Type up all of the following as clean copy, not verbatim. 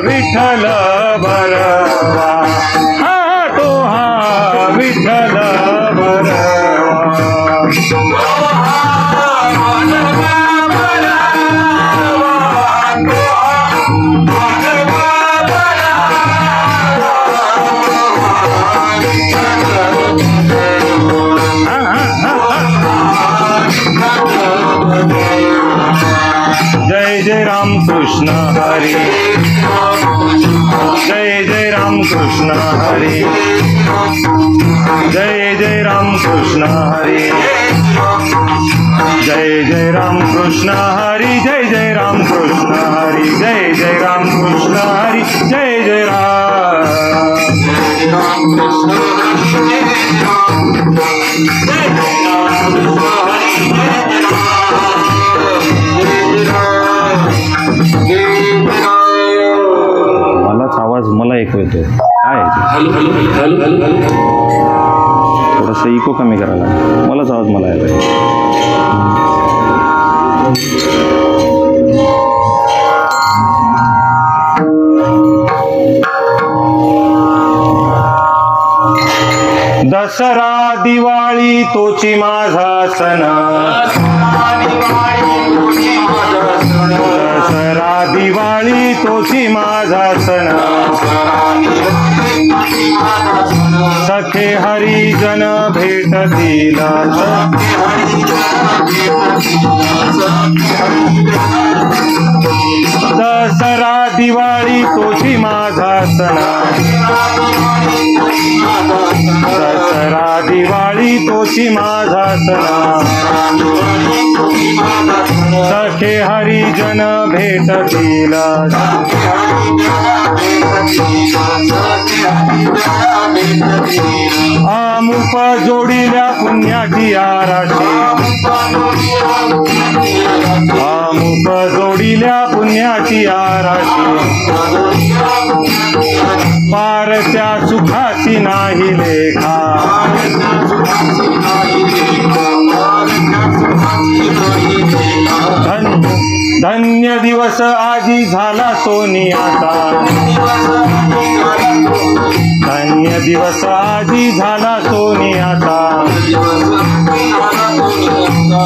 विठ्ठल बरवा, हा तो हा विठ्ठल बरवा, जय जय राम कृष्ण हरी, जय जय राम कृष्ण हरी, जय जय राम कृष्ण हरी, जय जय राम कृष्ण हरी, जय जय राम कृष्ण हरी, जय जय राम कृष्ण हरी, जय जय राम कृष्ण मलाच आवाज मला ऐकू येतोय, काय थोडंसं इको कमी करायला, मलाच आवाज मला यायला. दसरा दिवाळी तोची माझा सण, दसरा दिवाळी तोची माझा सण, सखे हरिजन भेटतील, दसरा दिवाळी तोची माझा सण, दसरा दिवाळी तोची माझा सण, सखे हरिजन भेटतील, आमुप जोडिल्या पुण्याची आराशी, आमुप जोडिल्या पुण्याची आराशी, पारच्या सुखाची नाही लेखा, धन्य दिवस आजी झाला सोनियाचा, धन्य दिवस आजी झाला सोनियाचा,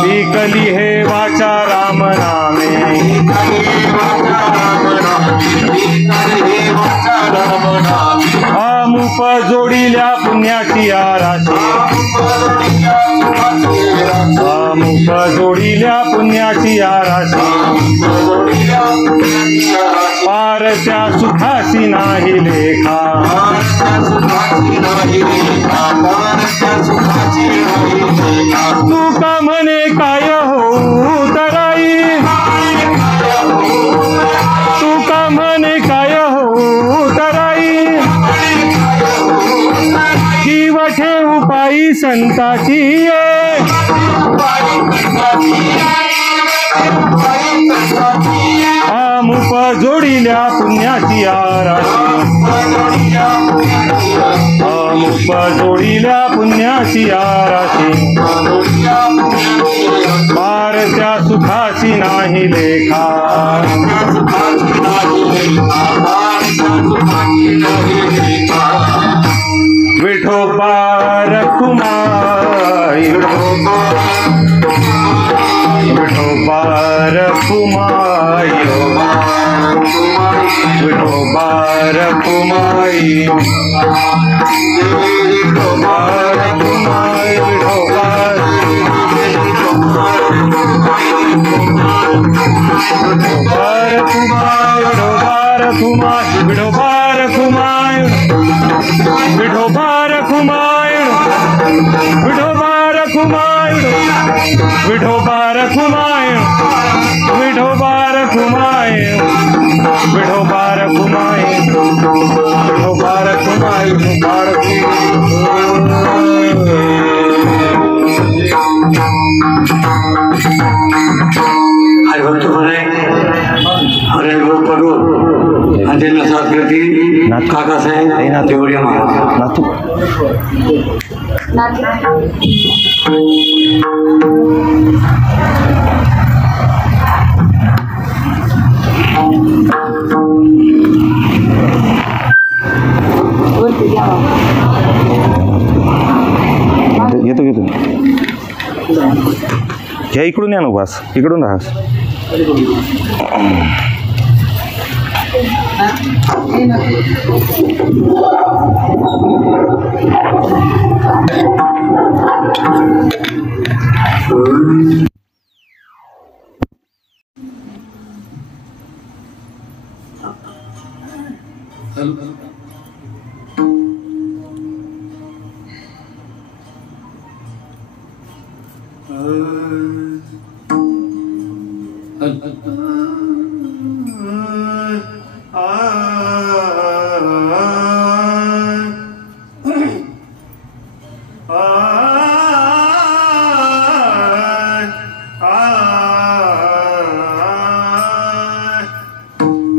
पिकली हे वाचा राम नामे, आमुप जोडिल्या पुण्याची राशी आमुप जोडिल्या पुण्याची राशी पार त्या सुखाची नाही लेखा तू का म्हणे काय हो तराई तू का म्हणे काय हो तराई जीव ठेवू पायी संताची आमुप जोडिल्या पुण्याची राशी आमुप जोडिल्या पुण्याची राशी पार त्या सुखाची नाही लेखा विठोबा रखुमाई विठोबा रखुमाई विठोबा रखुमाई विठोबा रखुमाई विठोबा विठोबा रखुमाई विठोबा रखुमाई विठोबा रखुमाई विठोबा रखुमाई विठोबा रखुमाई विठोबा रखुमाई विठोबा रखुमाई हरिभक्त म्हणे हरे लोक करू आणि त्यांना साथ करतील काकासाहेब तेवढ्या नातू येतो घेतो घ्या इकडून या ना बस इकडून राहा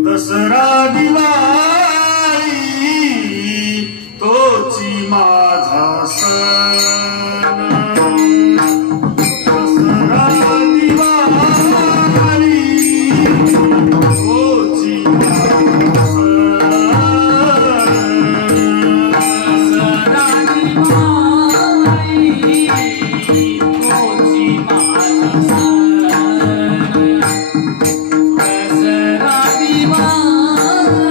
दसरा दिवाळी तोची माझा सण दसरा दिवाळी तोची माझा सण दसरा दिवाळी तोची माझा सण दसरा दिवाळी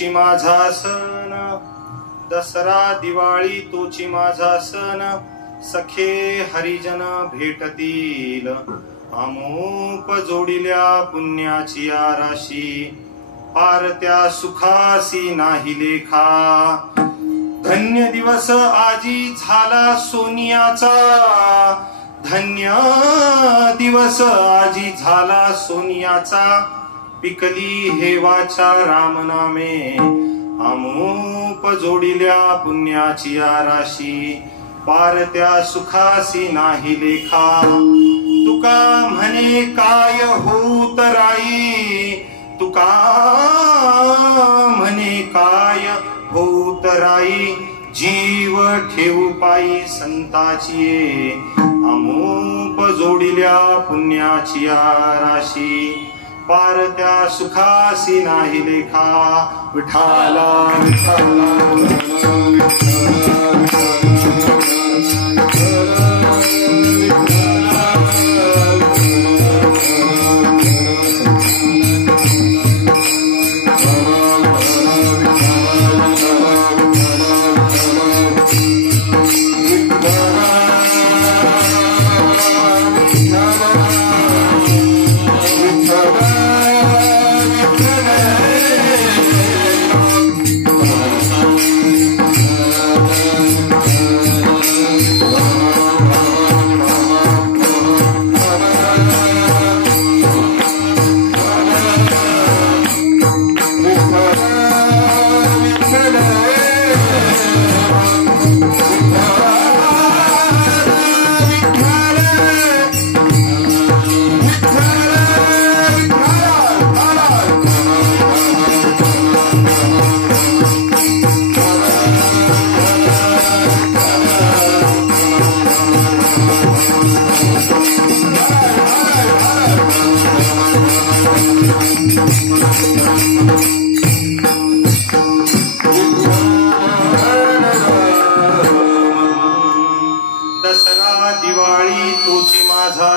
तोची माझा सण, दसरा दिवाळी तोची माझा सण, सखे हरिजन भेटतील, अमोप जोडिल्या पुण्याची राशी, पार त्या सुखासी नाही लेखा. धन्य दिवस आजी झाला सोनियाचा, धन्य दिवस आजी झाला सोनियाचा, पिकली हेवाच्या रामनामे, अमोप जोडिल्या पुण्याची राशी, पार त्या सुखासी नाही लेखा. तुका म्हणे काय होत राई, तुका म्हणे काय होत राई, जीव ठेवू पायी संताची, अमोप जोडिल्या पुण्याची राशी, पार त्या सुखासी नाही लेखा. विठाला विठाला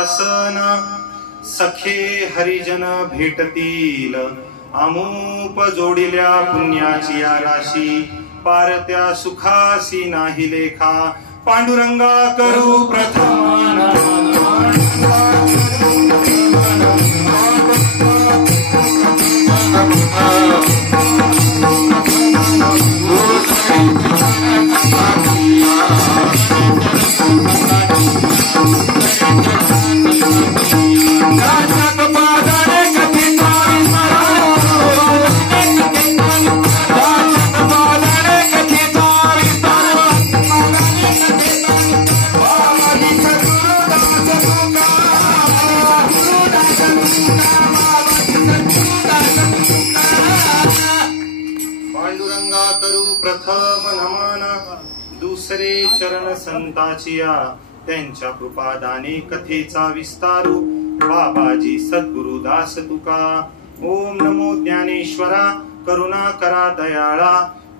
सण, सखे हरिजन भेटतील, अमोप जोडिल्या पुण्याची राशी, पार त्या सुखासी नाही लेखा. पांडुरंगा करू प्रथम प्रथम नमन, दुसरे चरण संताचिया, त्यांच्या कृपादाने कथेचा विस्तारू, बाबाजी सद्गुरुदास तुका. ओम नमो ज्ञानेश्वरा, करुणा करा दयाळा,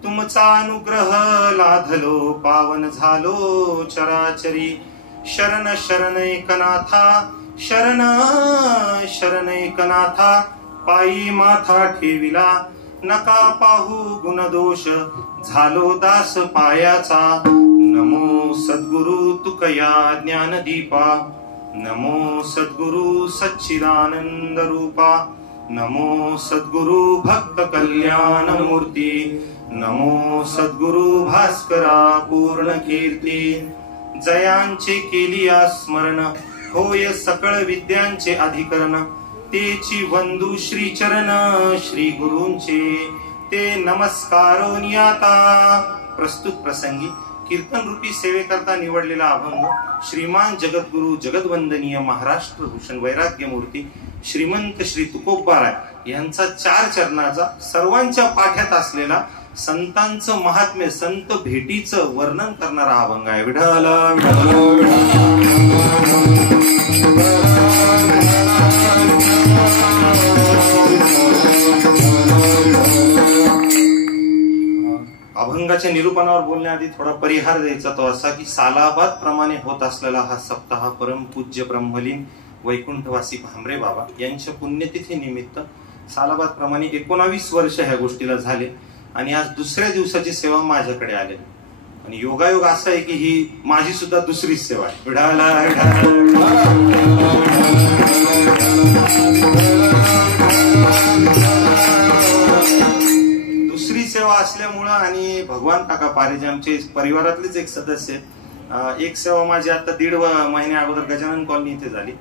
तुमचा अनुग्रह लाधलो, पावन झालो चराचरी. शरण शरण एकनाथा, शरण शरण एकनाथा, पायी माथा ठेविला, नका पाहू गुणदोष, झालो दास पायाचा. नमो सद्गुरु तुकया ज्ञानदीपा, नमो सद्गुरु सच्चिदानंद रूपा, नमो सद्गुरु भक्त कल्याण मूर्ती, नमो सद्गुरु भास्करा पूर्ण कीर्ती. जयांचे केलिया स्मरण, होय सकळ विद्यांचे अधिकरण, तेची वंदू श्री चरण श्री गुरूंचे, ते नमस्कारो नियाता. प्रस्तुत प्रसंगी कीर्तन रूपी सेवेकरता निवडलेला अभंग श्रीमान जगद्गुरु जगदवंदनीय महाराष्ट्र भूषण वैराग्य मूर्ती श्रीमंत श्री तुकोबाराय यांचा 4 चरणाचा सर्वांच्या पाठ्यात असलेला संतांचं महात्म्य, संत भेटीचं वर्णन करणारा अभंग आहे. विठाला अभंगाच्या निरूपणावर बोलण्याआधी थोडा परिहार द्यायचा, तो असा की सालाबाद प्रमाणे होत असलेला हा सप्ताह परमपूज्य ब्रह्मलीन वैकुंठवासी भामरे बाबा यांच्या पुण्यतिथी निमित्त सालाबाद प्रमाणे 19 वर्ष ह्या गोष्टीला झाले. आणि आज दुसऱ्या दिवसाची सेवा माझ्याकडे आली आणि योगायोग असा आहे की ही माझी सुद्धा दुसरी सेवा आहे. दुसरी सेवा असल्यामुळं आणि भगवान काका पारेजे आमचे परिवारातलेच एक सदस्य आहेत. एक सेवा माझी आता 1.5 महिन्या अगोदर गजानन कॉलनी इथे झाली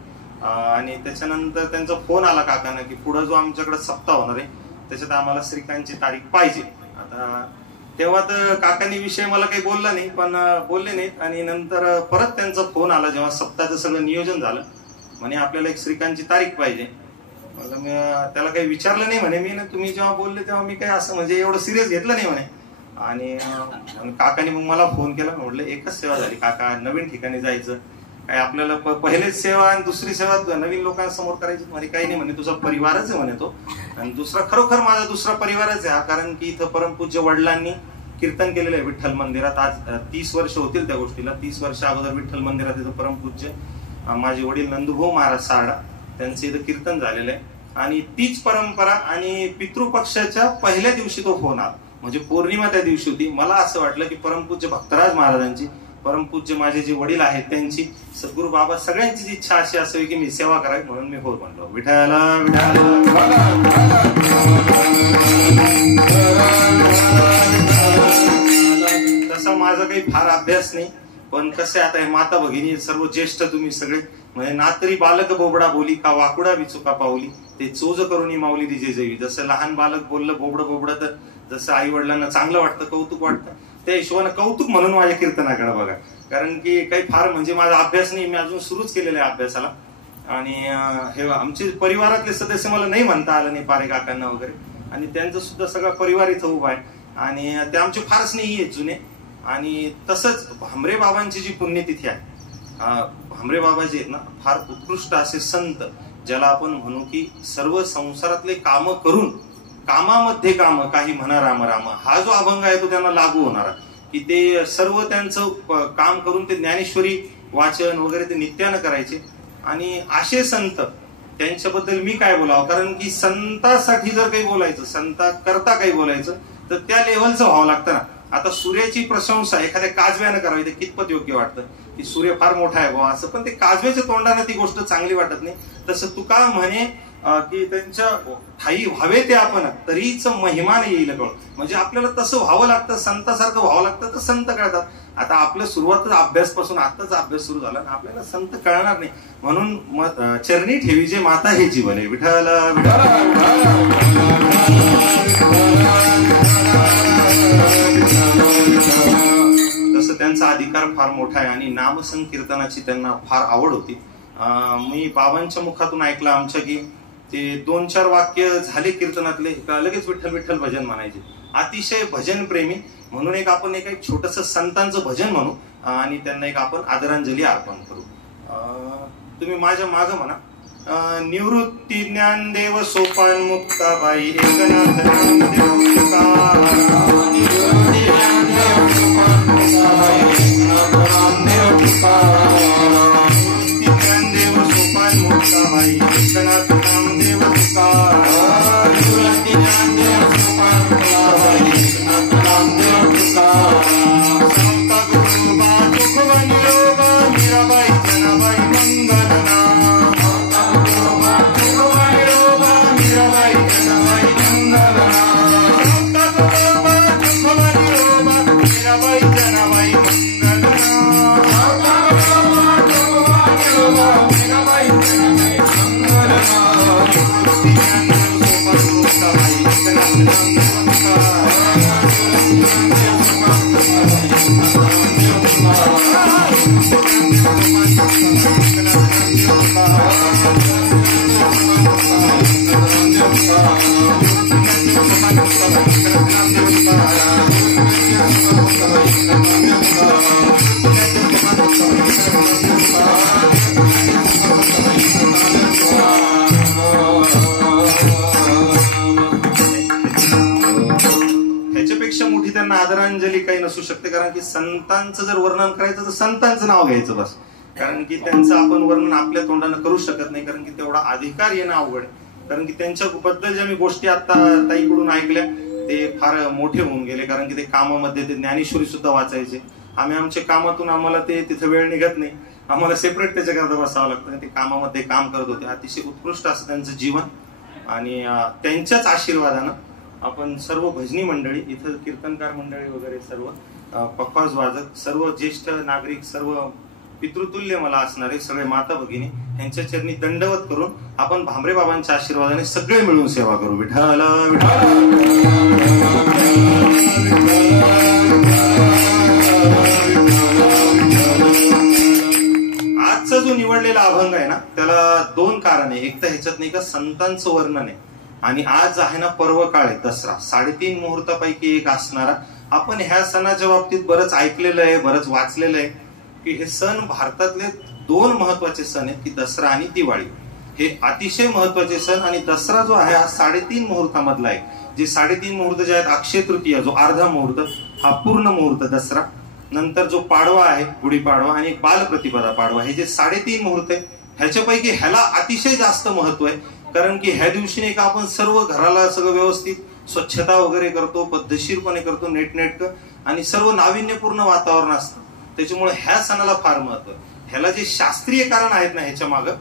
आणि त्याच्यानंतर त्यांचा फोन आला काकांना की पुढे जो आमच्याकडे सप्ताह होणार आहे त्याच्यात आम्हाला श्रीकांतची तारीख पाहिजे. आता तेव्हा तर काकांनी विषय मला काही बोलला नाही, पण बोलले नाहीत आणि नंतर परत त्यांचा फोन आला जेव्हा सप्ताहाचं सगळं नियोजन झालं. म्हणे आपल्याला एक श्रीकांतची तारीख पाहिजे. मला मी त्याला काही विचारलं नाही म्हणे मी ना, तुम्ही जेव्हा बोलले तेव्हा मी काही असं म्हणजे एवढं सिरियस घेतलं नाही म्हणे. आणि काकाने मग मला फोन केला. म्हटलं एकच सेवा झाली काका, नवीन ठिकाणी जायचं काय आपल्याला पहिलेच सेवा आणि दुसरी सेवा नवीन लोकांसमोर करायची म्हणे. काही नाही म्हणे, तुझा परिवारच आहे म्हणे तो. आणि दुसरा खरोखर माझा दुसरा परिवारच आहे हा, कारण की इथं परमपूज्य वडिलांनी कीर्तन केलेलं आहे विठ्ठल मंदिरात. आज 30 वर्ष होतील त्या गोष्टीला. 30 वर्ष अगोदर विठ्ठल मंदिरात इथं परमपूज्य माझे वडील नंदुभाऊ महाराज सारडा त्यांचं इथं कीर्तन झालेलं आहे. आणि तीच परंपरा आणि पितृपक्षाच्या पहिल्या दिवशी तो फोन आला, म्हणजे पौर्णिमा त्या दिवशी होती. मला असं वाटलं की परमपूज्य भक्तराज महाराजांची, परमपूज्य माझे जे वडील आहेत त्यांची, सद्गुरू बाबा सगळ्यांची जी इच्छा अशी असावी की मी सेवा करावी, म्हणून मी हो म्हणलो. विठ्ठला तसा माझा काही फार अभ्यास नाही, पण कसं आता हे माता भगिनी सर्व ज्येष्ठ तुम्ही सगळे म्हणजे ना तरी बालक बोबडा बोली का वाकुडा विचुका पावली ते चोज करून माऊली दिजे जेवी. जसं लहान बालक बोललं बोबडं बोबडं तर जसं आई वडिलांना चांगलं वाटतं, कौतुक वाटतं, त्या हिशोबानं कौतुक म्हणून माझ्या कीर्तनाकडे बघा. कारण की काही फार म्हणजे माझा अभ्यास नाही, मी अजून सुरूच केलेला आहे अभ्यासाला. आणि हे आमचे परिवारातले सदस्य मला नाही म्हणता आलं नाही, पारे काकांना वगैरे, आणि त्यांचा सुद्धा सगळा परिवार इथं उभा आहे आणि ते आमचे फार स्नेही आहेत जुने. आणि तसंच भामरे बाबांची जी पुण्यतिथी आहे, भामरे बाबा जे आहेत ना फार उत्कृष्ट असे संत, ज्याला आपण म्हणू की सर्व संसारातले कामं करून कामामध्ये काम काही म्हणा राम राम, हा जो अभंग आहे तो त्यांना लागू होणारा की ते सर्व त्यांचं काम करून ते ज्ञानेश्वरी वाचन वगैरे ते नित्यानं करायचे. आणि असे संत त्यांच्याबद्दल मी काय बोलावं, कारण की संतासाठी जर काही बोलायचं, संता करता काही बोलायचं तर त्या लेव्हलचं व्हावं लागतं ना. आता सूर्याची प्रशंसा एखाद्या काजव्यानं करावी, ते कितपत योग्य वाटतं की सूर्य फार मोठा आहे बाबा असं, पण ते काजव्याच्या तोंडाने ती गोष्ट चांगली वाटत नाही. तसं तुका म्हणे की त्यांच्या ठाई व्हावे ते आपण तरीच महिमान येईल कळ, म्हणजे आपल्याला तसं व्हावं लागतं, संतासारखं व्हावं लागतं तर संत कळतात. आता आपलं सुरुवातच अभ्यासपासून आताच अभ्यास सुरू झाला, आपल्याला संत कळणार नाही. म्हणून चरणी ठेवी जे माता हे जीवन आहे. विठ्ठला तसं त्यांचा अधिकार फार मोठा आहे आणि नामसंकीर्तनाची त्यांना फार आवड होती. मी बाबांच्या मुखातून ऐकलं आमच्या की ते 2-4 वाक्य झाले कीर्तनातले लगेच विठ्ठल विठ्ठल भजन म्हणायचे. अतिशय भजन प्रेमी, म्हणून आपण एक छोटस संतांचं भजन म्हणू आणि त्यांना एक आपण आदरांजली अर्पण करू. तुम्ही माझ्या मागं म्हणा. निवृत्ती ज्ञानदेव सोपान मुक्ताबाई एकनाथ ज्ञानदेव सोपान मुक्ताबाई एकनाथ नामदेव ह्याच्यापेक्षा मोठी त्यांना आदरांजली काही नसू शकते. कारण की संतांचं जर वर्णन करायचं तर संतांचं नाव घ्यायचं बस, कारण की त्यांचं आपण वर्णन आपल्या तोंडानं करू शकत नाही, कारण की तेवढा अधिकार येणं अवघड आहे. कारण की त्यांच्याबद्दल ज्या मी गोष्टी आता ताईकडून ऐकल्या ते फार मोठे होऊन गेले, कारण की ते कामामध्ये ते ज्ञानेश्वरी सुद्धा वाचायचे. आम्ही आमच्या कामातून आम्हाला ते तिथं वेळ निघत नाही, आम्हाला सेपरेट त्याच्याकरता बसावं लागतं. ते कामामध्ये काम करत होते. अतिशय उत्कृष्ट असं त्यांचं जीवन. आणि त्यांच्याच आशीर्वादानं आपण सर्व भजनी मंडळी इथं, कीर्तनकार मंडळी वगैरे सर्व, पखवाज वाजक, सर्व ज्येष्ठ नागरिक, सर्व पितृतुल्य मला असणारे सगळे माता भगिनी यांच्या चरणी दंडवत करून आपण भांबरे बाबांच्या आशीर्वादाने सगळे मिळून सेवा करू. विठ्ठल आजचा जो निवडलेला अभंग आहे ना, त्याला दोन कारण आहे. एक तर ह्याच्यात नाही का संतांचं वर्णन आहे, आणि आज आहे ना पर्व काळ आहे दसरा, 3.5 मुहूर्तापैकी एक असणारा. आपण ह्या सणाच्या बाबतीत बरंच ऐकलेलं आहे, बरंच वाचलेलं आहे की हे सण भारतातले 2 महत्वाचे सण आहेत, की दसरा आणि दिवाळी. हे अतिशय महत्वाचे सण. आणि दसरा जो आहे हा 3.5 मुहूर्तामधला आहे. जे 3.5 मुहूर्त जे आहेत, अक्षय तृतीया जो अर्धा मुहूर्त, हा पूर्ण मुहूर्त दसरा. नंतर जो पाडवा आहे, गुढीपाडवा, आणि बालप्रतिपदा पाडवा, हे जे 3.5 मुहूर्त आहे, ह्याच्यापैकी ह्याला अतिशय जास्त महत्व आहे. कारण की ह्या दिवशी नाही का आपण सर्व घराला सगळं व्यवस्थित स्वच्छता वगैरे करतो, पद्धतशीरपणे करतो, नेटनेटकं, आणि सर्व नाविन्यपूर्ण वातावरण असतं. त्याच्यामुळे ह्या सणाला फार महत्व आहे. ह्याला जे शास्त्रीय कारण आहेत ना ह्याच्या मागं,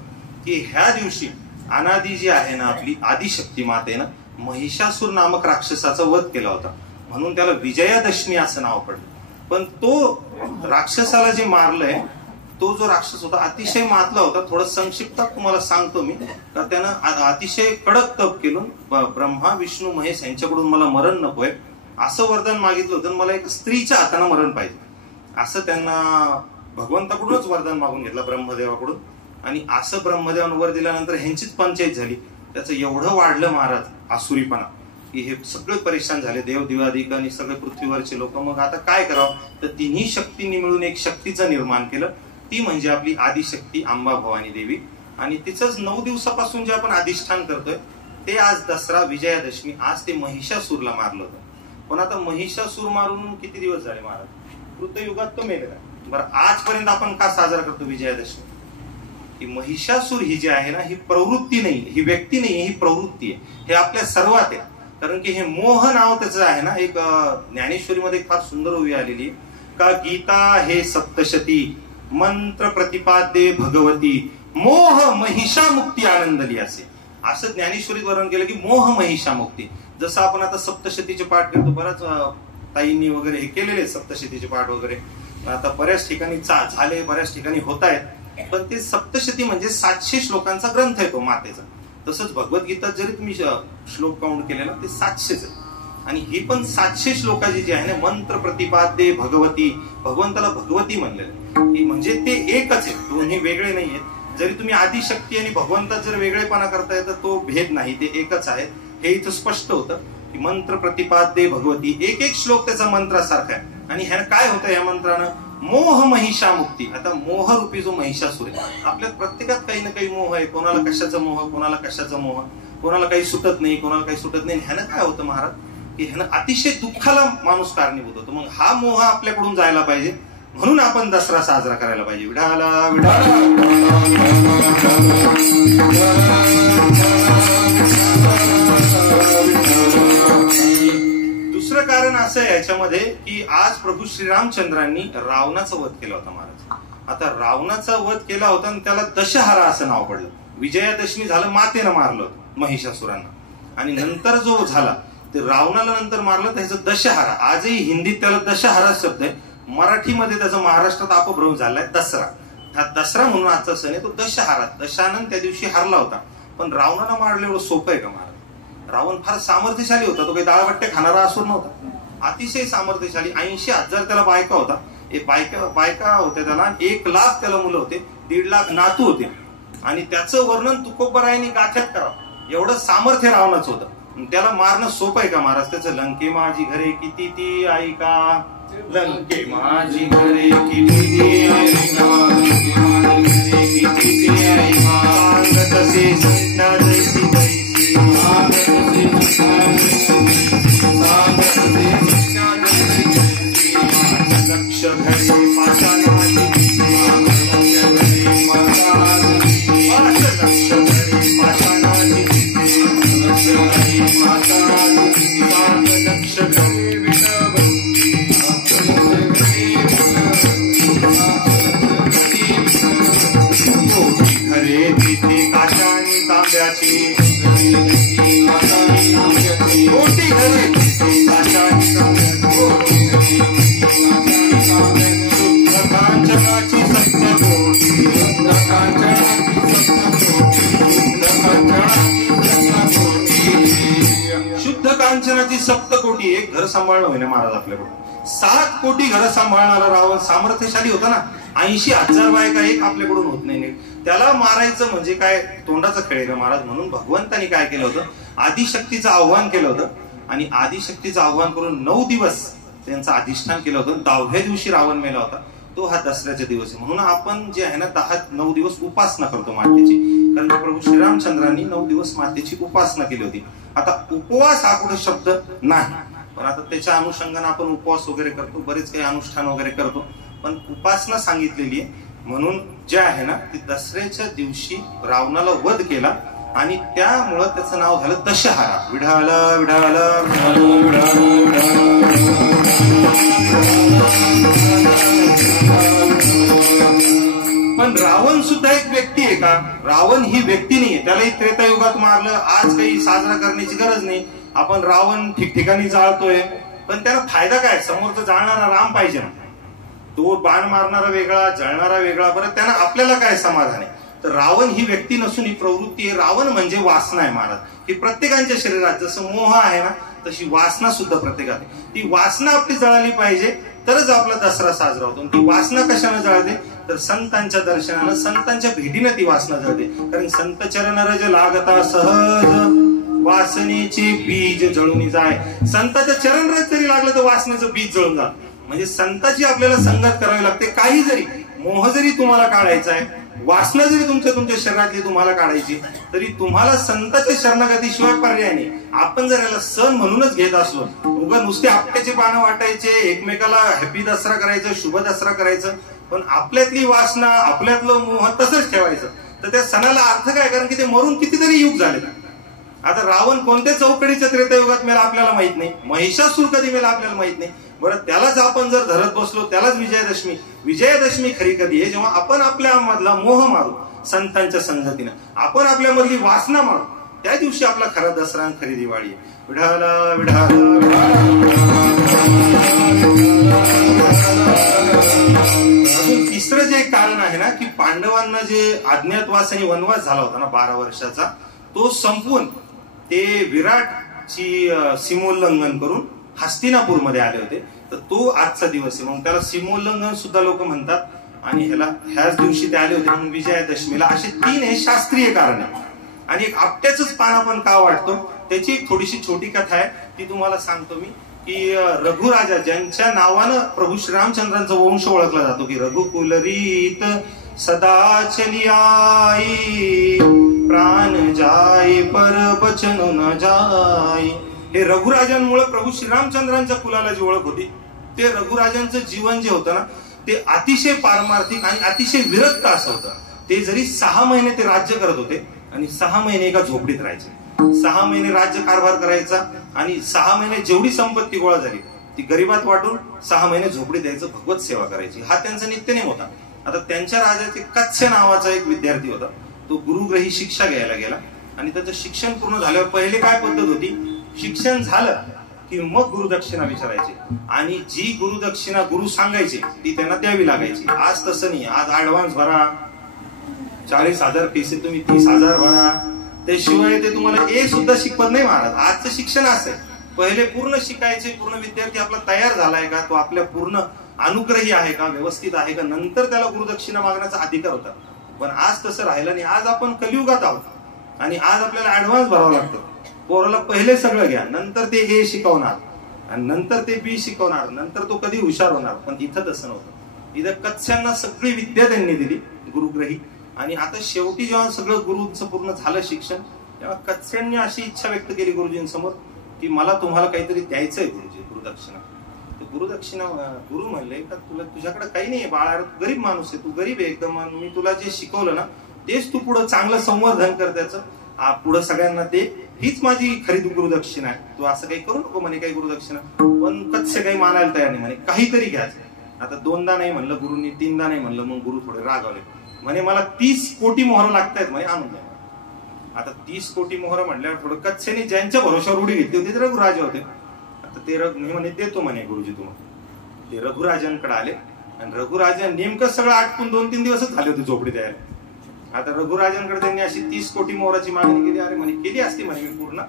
की ह्या दिवशी अनादी जी आहे ना आपली आदिशक्ती मातेनं महिषासूर नामक राक्षसाचा वध केला होता, म्हणून त्याला विजयादशमी असं नाव पडलं. पण तो राक्षसाला जे मारलंय, तो जो राक्षस होता अतिशय मातला होता. थोडं संक्षिप्त तुम्हाला सांगतो मी, का त्यानं अतिशय कडक तप केलं. ब्रह्मा विष्णू महेश यांच्याकडून मला मरण नकोय असं वरदान मागितलं होतं, मला एक स्त्रीच्या हाताने मरण पाहिजे असं त्यांना भगवंताकडूनच वरदान मागून घेतलं, ब्रह्मदेवाकडून. आणि असं ब्रह्मदेवानं वर दिल्यानंतर ह्यांचीच पंचायत झाली. त्याचं एवढं वाढलं महाराज आसुरीपणा, की हे सगळे परेशान झाले, देव दिवादिक आणि सगळे पृथ्वीवरचे लोक. मग आता काय करावं, तर तिन्ही शक्तींनी मिळून एक शक्तीचं निर्माण केलं. ती म्हणजे आपली आदिशक्ती अंबा भवानी देवी. आणि तिचंच 9 दिवसापासून जे आपण अधिष्ठान करतोय ते आज दसरा विजयादशमी, आज ते महिषासूरला मारलं होतं. पण आता महिषासूर मारून किती दिवस झाले महाराज? कृतयुगात तो मेलेला. बरं, आजपर्यंत आपण का साजरा करतो विजयादशमी? की महिषासूर ही जी आहे ना, ही प्रवृत्ती नाही, ही व्यक्ती नाही, ही प्रवृत्ती आहे. हे आपल्या सर्वात आहे. कारण की हे मोह नाव त्याचं आहे ना, एक ज्ञानेश्वरीमध्ये एक फार सुंदर ओवी आलेली का, गीता हे सप्तशती मंत्र प्रतिपाद्ये भगवती मोह महिषामुक्ती आनंदली असे. असं ज्ञानेश्वरीत वर्णन केलं की मोह महिषामुक्ती. जसं आपण आता सप्तशतीचे पाठ करतो, बऱ्याच ताईंनी वगैरे हे केलेले सप्तशतीचे पाठ वगैरे, आता बऱ्याच ठिकाणी झाले, बऱ्याच ठिकाणी होत आहेत. पण ते सप्तशती म्हणजे 700 श्लोकांचा ग्रंथ आहे तो मातेचा. तसंच भगवद्गीता जरी तुम्ही श्लोक काउंट केले ना, ते 700च आहे. आणि ही पण 700 श्लोकाची जी आहे ना, मंत्र प्रतिपाद्ये भगवती, भगवंताला भगवती म्हणलेलं की म्हणजे ते एकच आहे, दोन्ही वेगळे नाही आहेत. जरी तुम्ही आदिशक्ती आणि भगवंतात जर वेगळेपणा करताय तर तो भेद नाही, ते एकच आहे. हे इथं स्पष्ट होतं की मंत्र प्रतिपाद्ये भगवती, एक एक श्लोक त्याचा मंत्रासारखा आहे. आणि ह्या काय होतं या मंत्रानं? मोह महिषामुक्ती. आता मोहरूपी जो महिषासूर आहे, आपल्या प्रत्येकात काही ना काही मोह आहे. कोणाला कशाचा मोह, कोणाला कशाचा मोह, कोणाला काही सुटत नाही, कोणाला काही सुटत नाही. ह्यानं काय होतं महाराज, की ह्यानं अतिशय दुःखाला माणूस कारणीभूत होतो. मग हा मोह आपल्याकडून जायला पाहिजे, म्हणून आपण दसरा साजरा करायला पाहिजे. विठाला विठाला. दुसरं कारण असं आहे याच्यामध्ये, की आज प्रभू श्रीरामचंद्रांनी रावणाचा वध केला होता महाराज. आता रावणाचा वध केला होता आणि त्याला दशहरा असं नाव पडलं. विजयादशमी झालं, मातेनं मारलं होतं महिषासुरांना. आणि नंतर जो झाला ते रावणाला नंतर मारलं, तर ह्याचं दशहरा. आजही हिंदीत त्याला दशहरा शब्द आहे, मराठीमध्ये त्याचा महाराष्ट्रात अपभ्रंश झालाय दसरा. हा दसरा म्हणून आजचा सण आहे तो दशहरा. दशानन त्या दिवशी हरला होता. पण रावणाला मारलं एवढं सोपं आहे का महाराज? रावण फार सामर्थ्यशाली होता. तो काही डाळबट्टे खाणारा असूर नव्हता, अतिशय सामर्थ्यशाली. 80,000 त्याला बायका होता, बायका होत्या त्याला, 1 लाख त्याला मुलं होते, 1.5 लाख नातू होते. आणि त्याचं वर्णन तुकोबरायांनी गाथ्यात करावं, एवढं सामर्थ्य रावणाचं होतं. त्याला मारणं सोपं आहे का महाराज? त्याचं लंके माझी घरे किती ती ऐका, लंके माझी घरे किती ती ऐका, तसे संता जैसी तैसी, लक्ष घरे पाषाणाची, लक्ष घरे पाषाणाची, एक घर सांभाळणं होईना महाराज आपल्याकडून. 7 कोटी घरं सांभाळणारा रावण सामर्थ्यशाली होता ना. 80,000 बायका एक आपल्याकडून होत नाही. त्याला मारायचं म्हणजे काय तोंडाचं खेळ का महाराज. म्हणून भगवंतानी काय केलं होतं, आदिशक्तीचं आव्हान केलं होतं. आणि आदिशक्तीचं आव्हान करून 9 दिवस त्यांचं अधिष्ठान केलं होतं. 10व्या दिवशी रावण मेला होता. तो हा दसऱ्याचा दिवस आहे. म्हणून आपण जे आहे ना 9 दिवस उपासना करतो मातेची. कारण प्रभू श्रीरामचंद्रांनी 9 दिवस मातेची उपासना केली होती. आता उपवास हा कुठे शब्द नाही, पण आता त्याच्या अनुषंगाने आपण उपवास वगैरे करतो, बरेच काही अनुष्ठान वगैरे करतो, पण उपासना सांगितलेली आहे. म्हणून जे आहे ना ती दसऱ्याच्या दिवशी रावणाला वध केला आणि त्यामुळं त्याचं नाव झालं दशहरा. विढाल विढाल पण रावण सुद्धा एक व्यक्ती आहे का? रावण ही व्यक्ती नाहीये. त्यालाही त्रेतायुगात मारलं. आज काही साजरा करण्याची गरज नाही. आपण रावण ठिकठिकाणी जाळतोय, पण त्याला फायदा काय? समोरचा जाळणारा राम पाहिजे ना. तो बाण मारणारा वेगळा, जळणारा वेगळा. बरं त्यांना आपल्याला काय समाधान आहे? तर रावण ही व्यक्ती नसून ही प्रवृत्ती आहे. रावण म्हणजे वासना आहे महाराज. ही प्रत्येकाच्या शरीरात जसं मोह आहे ना तशी वासना सुद्धा प्रत्येकात आहे. ती वासना आपली जळाली पाहिजे तरच आपला दसरा साजरा होतो. ती वासना कशाने जळते? तर संतांच्या दर्शनानं, संतांच्या भेटीनं ती वासना जळते. कारण संत चरण रज लागता सहज वासनेचे बीज जळून जाय. संतांच्या चरण रज जरी लागलं तर वासनेचं बीज जळून जात. म्हणजे संताची आपल्याला संगत करावी लागते. काही जरी मोह जरी तुम्हाला काढायचा आहे, वासना जरी तुमच्या शरीरातली तुम्हाला काढायची, तरी तुम्हाला संतांच्या शरणागतीशिवाय पर्याय नाही. आपण जर याला सण म्हणूनच घेत असलो, उगा नुसते आपट्याचे पानं वाटायचे, एकमेकाला हॅपी दसरा करायचं, शुभ दसरा करायचं, पण आपल्यातली वासना, आपल्यातलं मोह तसंच ठेवायचं, तर त्या सणाला अर्थ काय? कारण की ते मरून कितीतरी युग झाले. आता रावण कोणत्या चौकडीच्या त्रेतायुगात मेला आपल्याला माहित नाही. महिषासूर कधी मेला आपल्याला माहित नाही. बरं त्यालाच आपण जर धरत बसलो, त्यालाच विजयादशमी खरी कधी आहे? जेव्हा आपण आपल्या मधला मोह मारू संतांच्या संगतीनं, आपण आपल्या मधली वासना मारू, त्या दिवशी आपला खरा दसरा आणि खरी दिवाळी आहे. विढाला विढाला. अजून तिसरं जे कारण आहे ना की पांडवांना जे अज्ञातवास आणि वनवास झाला होता ना 12 वर्षाचा, तो संपून ते विराटची सीमोल्लंघन करून हस्तिनापूरमध्ये आले होते. तर तो आजचा दिवस आहे. मग त्याला सीमोल्लंघन सुद्धा लोक म्हणतात. आणि ह्याच दिवशी ते आले होते म्हणून विजयादशमीला. असे 3 हे शास्त्रीय कारण आहे. आणि एक आपट्याच पान आपण का वाटतो त्याची एक थोडीशी छोटी कथा आहे, ती तुम्हाला सांगतो मी. की रघुराजा ज्यांच्या नावानं प्रभू श्रीरामचंद्रांचा वंश ओळखला जातो, की रघुकुलरीत सदा चली आई, प्राण जाय पर बचन न जाय. हे रघुराजांमुळे प्रभू श्रीरामचंद्रांच्या कुलाला जी ओळख होती, ते रघुराजांचं जीवन जे होतं ना ते अतिशय पारमार्थिक आणि अतिशय विरक्त असं होतं. ते जरी 6 महिने ते राज्य करत होते आणि 6 महिने एका झोपडीत राहायचे. 6 महिने राज्य कारभार करायचा आणि 6 महिने जेवढी संपत्ती गोळा झाली ती गरीबात वाटून 6 महिने झोपडीत द्यायचं, भगवत सेवा करायची. हा त्यांचा नित्यनेम होता. आता त्यांच्या राजाचे कच्छ नावाचा एक विद्यार्थी होता. तो गुरुग्रही शिक्षा घ्यायला गेला आणि त्याचं शिक्षण पूर्ण झाल्यावर पहिले काय पद्धत होती, शिक्षण झालं की मग गुरुदक्षिणा विचारायची आणि जी गुरुदक्षिणा गुरु सांगायची ती त्यांना द्यावी लागायची. आज तसं नाही. आज ऍडव्हान्स भरा, 40,000 फीस तुम्ही 30,000 भरा, त्याशिवाय ते तुम्हाला ए सुद्धा शिकवत नाही महाराज. आजचं शिक्षण असं आहे. पहिले पूर्ण शिकायचे, पूर्ण विद्यार्थी आपला तयार झालाय का, तो आपल्या पूर्ण अनुग्रही आहे का, व्यवस्थित आहे का, नंतर त्याला गुरुदक्षिणा मागण्याचा अधिकार होता. पण आज तसं राहिलं नाही. आज आपण कलियुगात आहोत आणि आज आपल्याला ऍडव्हान्स भरावं लागतं. पोराला पहिले सगळं घ्या, नंतर ते ए शिकवणार आणि नंतर ते बी शिकवणार, नंतर तो कधी हुशार होणार. पण इथं तसं नव्हतं. इथं कच्च्यांना सगळी विद्या त्यांनी दिली गुरुग्रही. आणि आता शेवटी जेव्हा सगळं गुरुचं पूर्ण झालं शिक्षण, तेव्हा कच्च्यांनी अशी इच्छा व्यक्त केली गुरुजींसमोर की मला तुम्हाला काहीतरी द्यायचंय गुरुजी, गुरुदक्षिणा. गुरुदक्षिणा गुरु म्हणले का तुला तुझ्याकडे काही नाही बाळा, गरीब माणूस आहे, तू गरीब आहे एकदम, मी तुला जे शिकवलं ना तेच तू पुढं चांगलं संवर्धन कर त्याचं, पुढं सगळ्यांना ते, हीच माझी खरी गुरुदक्षिणा आहे. तू असं काही करू नको म्हणे काही गुरुदक्षिणा. पण कच्छ काही मानायला तयार नाही म्हणे, काहीतरी घ्यायचं. आता 2दा नाही म्हणलं गुरुंनी, 3दा नाही म्हणलं, मग गुरु थोडे रागावले म्हणे मला 30 कोटी मोहर लागतायत म्हणे, आणून द्या. आता 30 कोटी मोहर म्हणल्यावर थोडं कच्छेने ज्यांच्या भरोशावर उडी घेतली होती ते रघुराजा होते. आता ते म्हणे देतो म्हणे गुरुजी तुम्हाला. ते रघुराजांकडे आले आणि रघुराजा नेमकं सगळं आटपून 2-3 दिवसच झाले होते झोपडी तयार. आता रघुराजांकडे त्यांनी अशी 30 कोटी मोहराची मागणी केली. अरे म्हणे केली असती म्हणे मी पूर्ण,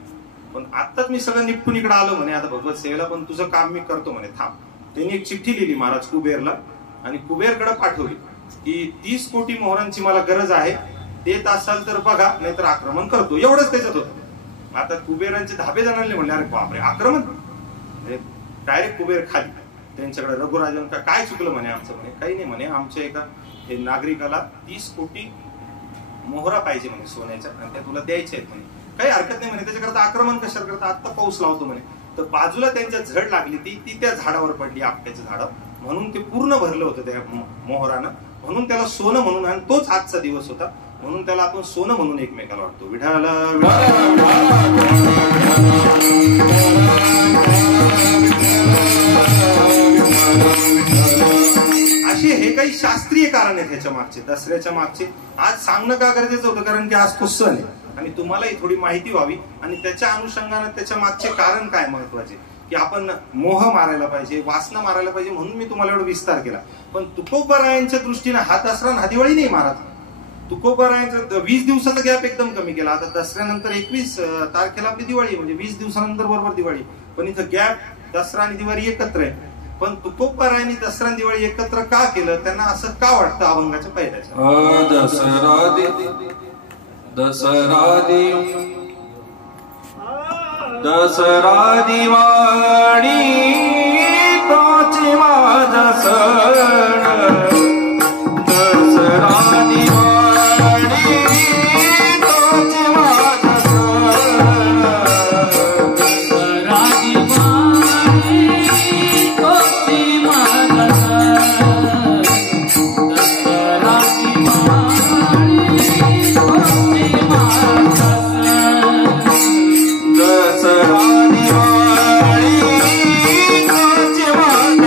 पण आत्ताच मी सगळं निपटून इकडे आलो म्हणे, आता भगवत सेवेला, पण तुझं काम मी करतो म्हणे, थांब. त्यांनी एक चिठ्ठी लिहिली महाराज कुबेरला आणि कुबेरकडे पाठवली की 30 कोटी मोहरांची मला गरज आहे, देत असाल तर बघा, नाहीतर आक्रमण करतो. एवढंच त्याच्यात होतं. आता कुबेरांचे धाबे जणांनी म्हणले, अरे बापरे, आक्रमण? डायरेक्ट कुबेर खाली त्यांच्याकडे. रघुराजन का काय चुकलं म्हणे आमचं? म्हणे काही नाही म्हणे, आमच्या एका नागरिकाला 30 कोटी मोहरा पाहिजे म्हणे सोन्याच्या, आणि त्या तुला द्यायच्या आहेत म्हणे. काही हरकत नाही म्हणे, त्याच्याकरता आक्रमण कशाला करता, आत्ता पाऊस लावतो म्हणे. तर बाजूला त्यांच्या झड लागली, ती त्या झाडावर पडली, आपट्याच्या झाडावर, म्हणून ते पूर्ण भरलं होतं त्या मोहरानं, म्हणून त्याला सोनं म्हणून, आणि तोच आजचा दिवस होता, म्हणून त्याला आपण सोनं म्हणून एकमेकाला वाटतो. विठाला असे हे काही शास्त्रीय कारण आहेत ह्याच्या मागचे, दसऱ्याच्या मागचे. आज सांगणं का गरजेचं होतं, कारण की आज तो सण आहे आणि तुम्हालाही थोडी माहिती व्हावी, आणि त्याच्या अनुषंगाने त्याच्या मागचे कारण काय महत्वाचे, की आपण मोह मारायला पाहिजे, वासना मारायला पाहिजे, म्हणून मी तुम्हाला एवढा विस्तार केला. पण तुकोबारायांच्या दृष्टीने हा दसरा हा दिवाळी नाही महाराज. तुकोबारायांचा 20 दिवसाचा गॅप एकदम कमी केला. आता दसऱ्यानंतर 21 तारखेला आपली दिवाळी, म्हणजे 20 दिवसानंतर बरोबर दिवाळी. पण इथं गॅप दसरा आणि दिवाळी एकत्र आहे. पण तुकोबारायांनी दसरा आणि दिवाळी एकत्र का केलं, त्यांना असं का वाटतं अभंगाच्या पहिल्याच्या? दसरा दिवाळी तोची माझा सण, दसरा दिवाळी तोची माझा सण, दसरा दिवाळी तोची माझा सण, दसरा दिवाळी तोची माझा सण, दसरा दिवाळी तोची माझा सण,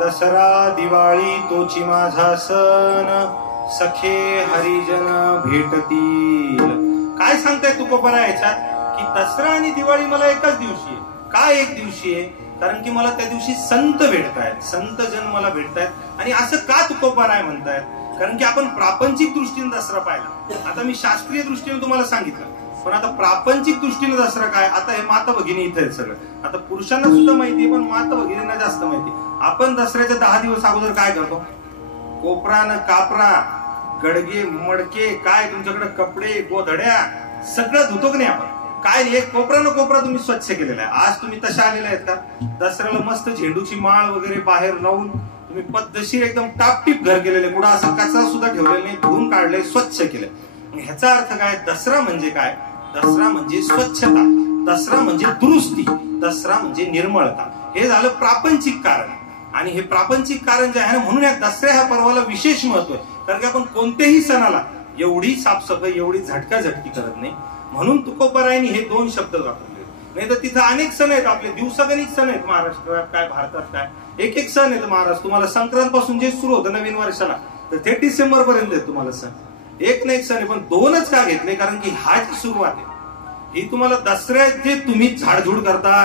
दसरा दिवाळी तोची माझा सण, सखे हरिजन भेटतील. काय सांगताय तुकोबारा याच्यात, की दसरा आणि दिवाळी मला एकाच दिवशी आहे. काय एक दिवशी आहे? कारण की मला त्या दिवशी संत भेटतायत, संत जन मला भेटतायत. आणि असं का तुकोबाराय म्हणतायत? कारण की आपण प्रापंचिक दृष्टीने दसरा पाहिला. आता मी शास्त्रीय दृष्टीने तुम्हाला सांगितलं, पण आता प्रापंचिक दृष्टीने दसरा काय? आता हे माता भगिनी इथे आहेत सगळं. आता पुरुषांना सुद्धा माहिती, पण माता भगिनींना जास्त माहिती. आपण दसऱ्याच्या 10 दिवस अगोदर काय करतो? कोपरा न कापरा, गडगे मडके, काय तुमच्याकडे कपडे गोधड्या सगळं धुतो की नाही आपण? काय एक कोपरा न कोपरा तुम्ही स्वच्छ केलेला आहे. आज तुम्ही तशा आलेल्या आहेत का? दसऱ्याला मस्त झेंडूची माळ वगैरे बाहेर लावून तुम्ही पद्धतशीर एकदम टापटीप घर केलेले, कुठं असा कचरा सुद्धा ठेवलेला नाही, धुवून काढले, स्वच्छ केले. ह्याचा अर्थ काय? दसरा म्हणजे काय? दसरा म्हणजे स्वच्छता, दसरा म्हणजे दुरुस्ती, दसरा म्हणजे निर्मळता. हे झालं प्रापंचिक कारण. आणि हे प्रापंचिक कारण जे आहे ना, म्हणून या दसऱ्या ह्या पर्वाला विशेष महत्व आहे. कारण की आपण कोणत्याही सणाला एवढी साफसफाई, एवढी झटकाझटकी करत नाही. म्हणून तुकोबारायांनी हे 2 शब्द वापरले. नाही तर तिथं अनेक सण आहेत, आपले दिवसागणिक सण आहेत महाराष्ट्रात, काय भारतात काय एक एक सण आहेत महाराज. तुम्हाला संक्रांत पासून जे सुरू होतं नवीन वर्षाला, तर ते डिसेंबर पर्यंत आहेत तुम्हाला सण. एक ना एक सण आहे, पण 2च का घेतले? कारण की हा जी सुरुवात आहे ही तुम्हाला दसऱ्यात जे तुम्ही झाडझूड करता,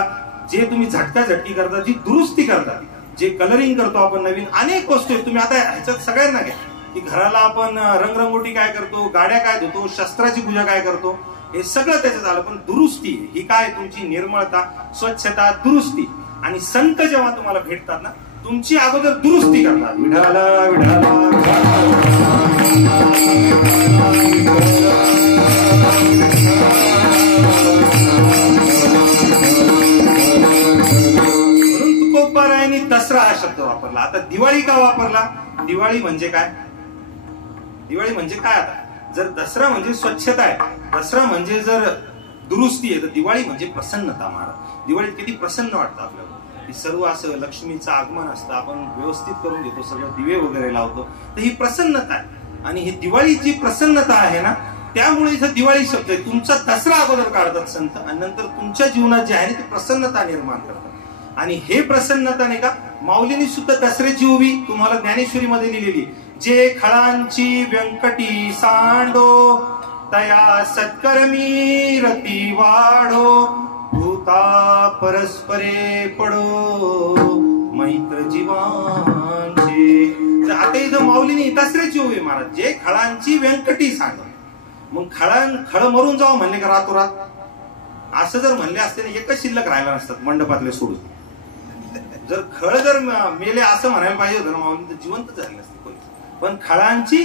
जे तुम्ही झटकाझटकी करता, जी दुरुस्ती करता, जे कलरिंग करतो आपण नवीन, अनेक वस्तू आहेत. तुम्ही आता ह्याच्यात सगळ्यांना घ्या, की घराला आपण रंगरंगोटी काय करतो, गाड्या काय धुतो, शस्त्राची पूजा काय करतो, हे सगळं त्याच्यात आलं. पण दुरुस्ती ही काय, तुमची निर्मळता, स्वच्छता, दुरुस्ती. आणि संत जेव्हा तुम्हाला भेटतात ना, तुमची अगोदर दुरुस्ती करतात. विठाला विठाला म्हणून तुकोबारायांनी दसरा हा शब्द वापरला. आता दिवाळी का वापरला? दिवाळी म्हणजे काय? दिवाळी म्हणजे काय? आता जर दसरा म्हणजे स्वच्छता आहे, दसरा म्हणजे जर दुरुस्ती आहे, तर दिवाळी म्हणजे प्रसन्नता. महाराज, दिवाळीत किती प्रसन्न वाटतं आपल्याला. ही सर्व असं लक्ष्मीचं आगमन असतं, आपण व्यवस्थित करून घेतो, सगळं दिवे वगैरे लावतो, तर ही प्रसन्नता आहे. आणि ही दिवाळीची प्रसन्नता आहे ना, त्यामुळे इथं दिवाळी शब्द आहे. तुमचा दसरा अगोदर काढतात संत, आणि नंतर तुमच्या जीवनात जे आहे ना, ती प्रसन्नता निर्माण करतात. आणि हे प्रसन्नता नाही का, माऊलींनी सुद्धा दसऱ्याची उभी तुम्हाला ज्ञानेश्वरी मध्ये लिहिलेली. जे खळांची व्यंकटी सांडो, तया सत्कर्मी रती वाढो, भूता परस्परे पडो, मैत्र जीवांचे. आता इथं माऊलीने दसऱ्याची उभी महाराज, जे खळांची व्यंकटी सांडो. मग खळ मरून जावं म्हणले का रातोरात? असं जर म्हणले असते ना, एकच शिल्लक राहिला नसतात मंडपातले सोडून. जर खळ जर मेले असं म्हणायला पाहिजे होतं ना माऊली, तर जिवंत झाले नसते कोणी. पण खळांची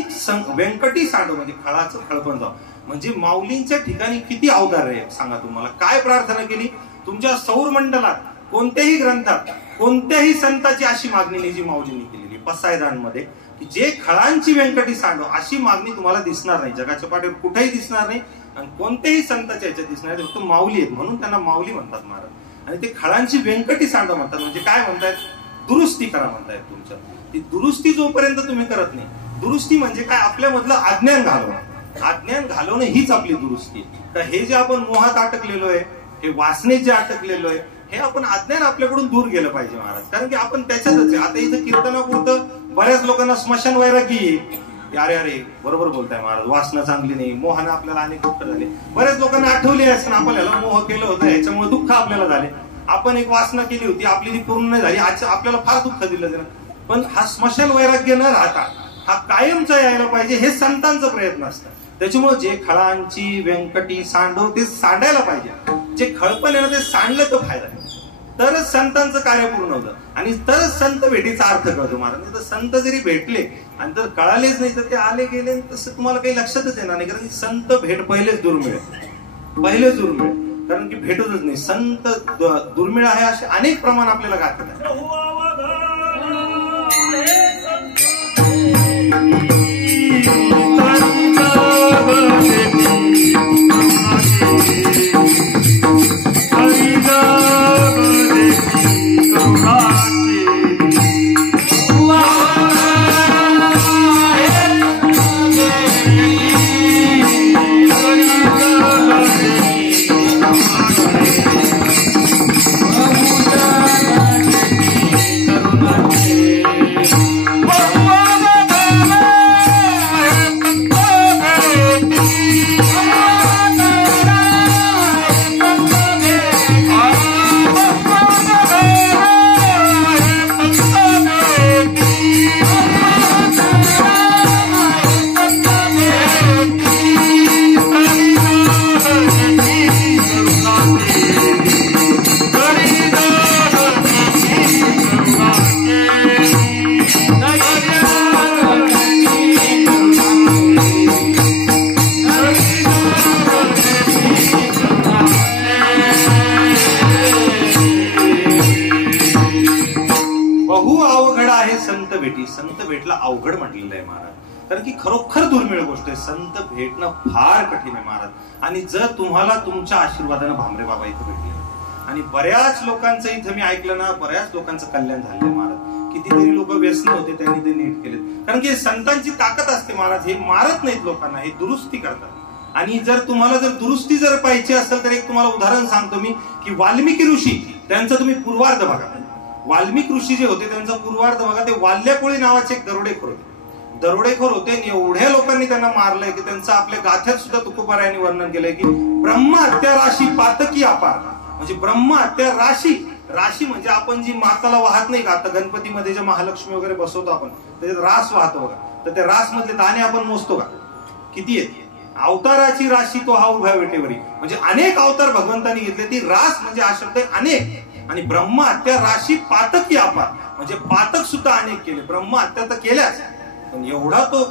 व्यंकटी सांडो म्हणजे खळाचं खळपण जावं. म्हणजे माऊलींच्या ठिकाणी किती अवतार आहे सांगा. तुम्हाला काय प्रार्थना केली? तुमच्या सौर मंडलात कोणत्याही ग्रंथात कोणत्याही संताची अशी मागणी नाही जी माऊलींनी केलेली. पसायदानमध्ये की जे खळांची व्यंकटी सांडो, अशी मागणी तुम्हाला दिसणार नाही, जगाच्या पाठीवर कुठेही दिसणार नाही, आणि कोणत्याही संताच्या याच्यात दिसणार नाही. फक्त माऊली आहेत म्हणून त्यांना माऊली म्हणतात महाराज. आणि ते खळांची व्यंकटी सांडो म्हणतात. म्हणजे काय म्हणतायत? दुरुस्ती करा म्हणतायत तुमच्या. ती दुरुस्ती जोपर्यंत तुम्ही करत नाही, दुरुस्ती म्हणजे काय, आपल्यामधलं अज्ञान घालवणं. अज्ञान घालवणं हीच आपली दुरुस्ती. तर हे जे आपण मोहात अटकलेलो आहे, हे वासनेत जे अटकलेलो आहे, हे आपण अज्ञान आपल्याकडून दूर गेलं पाहिजे महाराज. कारण की आपण त्याच्यातच आहे. आता इथं कीर्तनापुरतं बऱ्याच लोकांना स्मशान वैरागी, अरे अरे बरोबर बोलताय महाराज, वासना चांगली नाही, मोहानं आपल्याला अनेक दुःख झाले. बऱ्याच लोकांना आठवले असं आपल्याला मोह केलं होतं, याच्यामुळे दुःख आपल्याला झाले. आपण एक वासना केली होती, आपली ती पूर्ण नाही झाली, आज आपल्याला फार दुःख दिलं गेलं. पण हा स्मशान वैराग्य न राहता हा कायमचा यायला पाहिजे, हे संतांचा प्रयत्न असतं. त्याच्यामुळे जे खळांची व्यंकटी सांडो ते सांडायला पाहिजे. जे खळपण आहे ना, ते सांडलं तर फायदा आहे, तरच संतांचं कार्य पूर्ण होतं आणि तरच संत भेटीचा अर्थ कळतो महाराज. नाही तर संत जरी भेटले आणि जर कळालेच नाही तर ते आले गेले तसं तुम्हाला काही लक्षातच येणार नाही. कारण की संत भेट पहिलेच दुर्मिळ, पहिलेच दुर्मिळ, कारण की भेटतच नाही. संत दुर्मिळ आहे असे अनेक प्रमाण आपल्याला गाठत आहे. संत भेटला अवघड म्हटलेलं आहे महाराज. कारण की खरोखर दुर्मिळ गोष्ट आहे. संत भेटणं फार कठीण आहे महाराज. आणि जर तुम्हाला तुमच्या आशीर्वादानं भामरे बाबा इथं भेटले, आणि बऱ्याच लोकांचं इथं मी ऐकलं ना, बऱ्याच लोकांचं कल्याण झालंय महाराज. कितीतरी लोक व्यसन होते, त्यांनी ते नीट केले. कारण की संतांची ताकद असते महाराज, हे मारत नाहीत लोकांना, हे दुरुस्ती करतात. आणि जर तुम्हाला जर दुरुस्ती जर पाहिजे असेल तर एक तुम्हाला उदाहरण सांगतो मी, की वाल्मिकी ऋषी त्यांचं तुम्ही पूर्वार्ध बघा. वाल्मिक ऋषी जे होते त्यांचा पूर्वार्ध बघा. ते वाल्याकोळी नावाचे एक दरोडेखोर होते. दरोडेखोर होते, एवढ्या लोकांनी त्यांना मारलंय की त्यांचं आपल्या गाथ्यात सुद्धा तुकोबारायांनी वर्णन केलंय की ब्रह्म हत्या राशी पातकी अपार. म्हणजे ब्रह्म हत्या राशी, राशी म्हणजे आपण जी माताला वाहत नाही का, आता गणपतीमध्ये जे महालक्ष्मी वगैरे बसवतो आपण, त्याच्यात रास वाहतो बघा. तर त्या रास मधले दाणे आपण मोजतो का? किती आहेत? अवताराची राशी तो हा उभ्या वेटेवरी, म्हणजे अनेक अवतार भगवंतांनी घेतले. ती रास म्हणजे हा शब्द अनेक, आणि ब्रह्महत्या राशी पातकी अपार, म्हणजे पातक सुद्धा अनेक केले. ब्रह्महत्या तर केल्याच, पण एवढा तो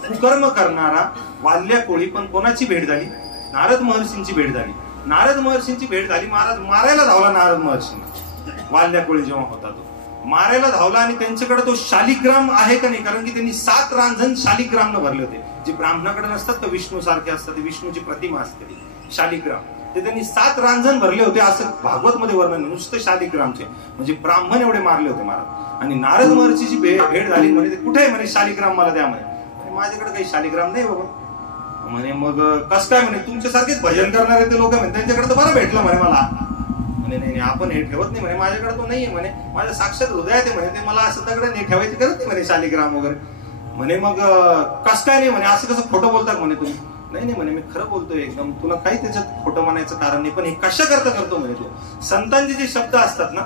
कुकर्म करणारा वाल्ल्या कोळी. पण कोणाची भेट झाली? नारद महर्षींची भेट झाली. नारद महर्षींची भेट झाली. महाराज मारायला धावला नारद महर्षींना. वाल्ल्या कोळी जेव्हा होता तो मारायला धावला, आणि त्यांच्याकडे तो शालिग्राम आहे का नाही, कारण की त्यांनी 7 रांजण शालिग्रामनं भरले होते, जे ब्राह्मणाकडे नसतात का, विष्णू सारखे असतात, विष्णूची प्रतिमा असते ती शालिग्राम. ते त्यांनी 7 रांजण भरले होते असं भागवत मध्ये वर्णन, नुसतं शालिग्रामचे, म्हणजे ब्राह्मण एवढे मारले होते महाराज. आणि नारद महर्षीची भेट झाली. म्हणे ते कुठे आहे? म्हणे शालिग्राम मला द्या. म्हणे माझ्याकडे काही शालिग्राम नाही बाबा. म्हणे मग कस काय? म्हणे तुमच्यासारखेच भजन करणारे ते लोक, म्हणे त्यांच्याकडे तर बरं भेटलं म्हणे मला. म्हणे नाही आपण हे ठेवत नाही म्हणे, माझ्याकडे तो नाहीये म्हणे, माझ्या साक्षात हृदयात आहे म्हणे, ते मला असं दगड नाही ठेवायची गरज नाही म्हणे शालिग्राम वगैरे. म्हणे मग कस काय नाही? म्हणे असं कसं खोटं बोलतात म्हणे तुम्ही? नाही नाही म्हणे मी खरं बोलतोय एकदम, तुला काही त्याच्यात खोटं म्हणायचं कारण नाही. पण हे कशा करता करतो म्हणे तू. संतांचे जे शब्द असतात ना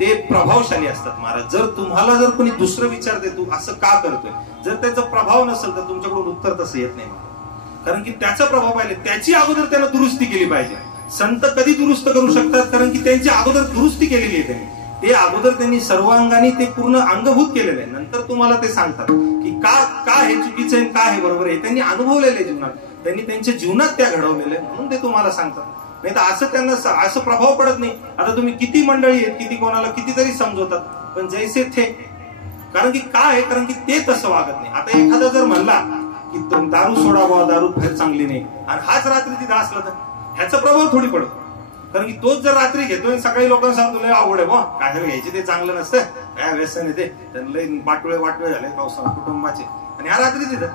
ते प्रभावशाली असतात महाराज. जर तुम्हाला जर कोणी दुसरं विचारते तू असं का करतोय, जर त्याचा प्रभाव नसेल तर तुमच्याकडून उत्तर तसं येत नाही महाराज. कारण की त्याचा प्रभाव पाहिजे, त्याची अगोदर त्याला दुरुस्ती केली पाहिजे. संत कधी दुरुस्त करू शकतात? कारण की त्यांची अगोदर दुरुस्ती केलेली आहे त्यांनी. ते अगोदर त्यांनी सर्वांगाने ते पूर्ण अंगभूत केलेलं आहे. नंतर तुम्हाला ते सांगतात की का हे चुकीचं आहे, का हे बरोबर आहे. त्यांनी अनुभवलेलं आहे जीवनात, त्यांनी त्यांच्या जीवनात त्या घडवलेलं आहे, म्हणून ते तुम्हाला सांगतात. नाही तर असं त्यांना असं प्रभाव पडत नाही. आता तुम्ही किती मंडळी आहेत, किती कोणाला कितीतरी समजवतात, पण जैसे थे. कारण की काय आहे? कारण की ते तसं वागत नाही. आता एखादा जर म्हणला की दारू सोडा बाबा, दारू फार चांगली नाही, आणि हाच रात्री तिथं असला तर ह्याचा प्रभाव थोडी पडतो. कारण की तोच जर रात्री घेतोय, सकाळी लोकांना सांगतो लय आवड आहे बा, काय घ्यायचे ते चांगलं नसतं, काय व्यसन आहे ते, त्यांना वाटोळे झाले कुटुंबाचे, आणि हा रात्री तिथं.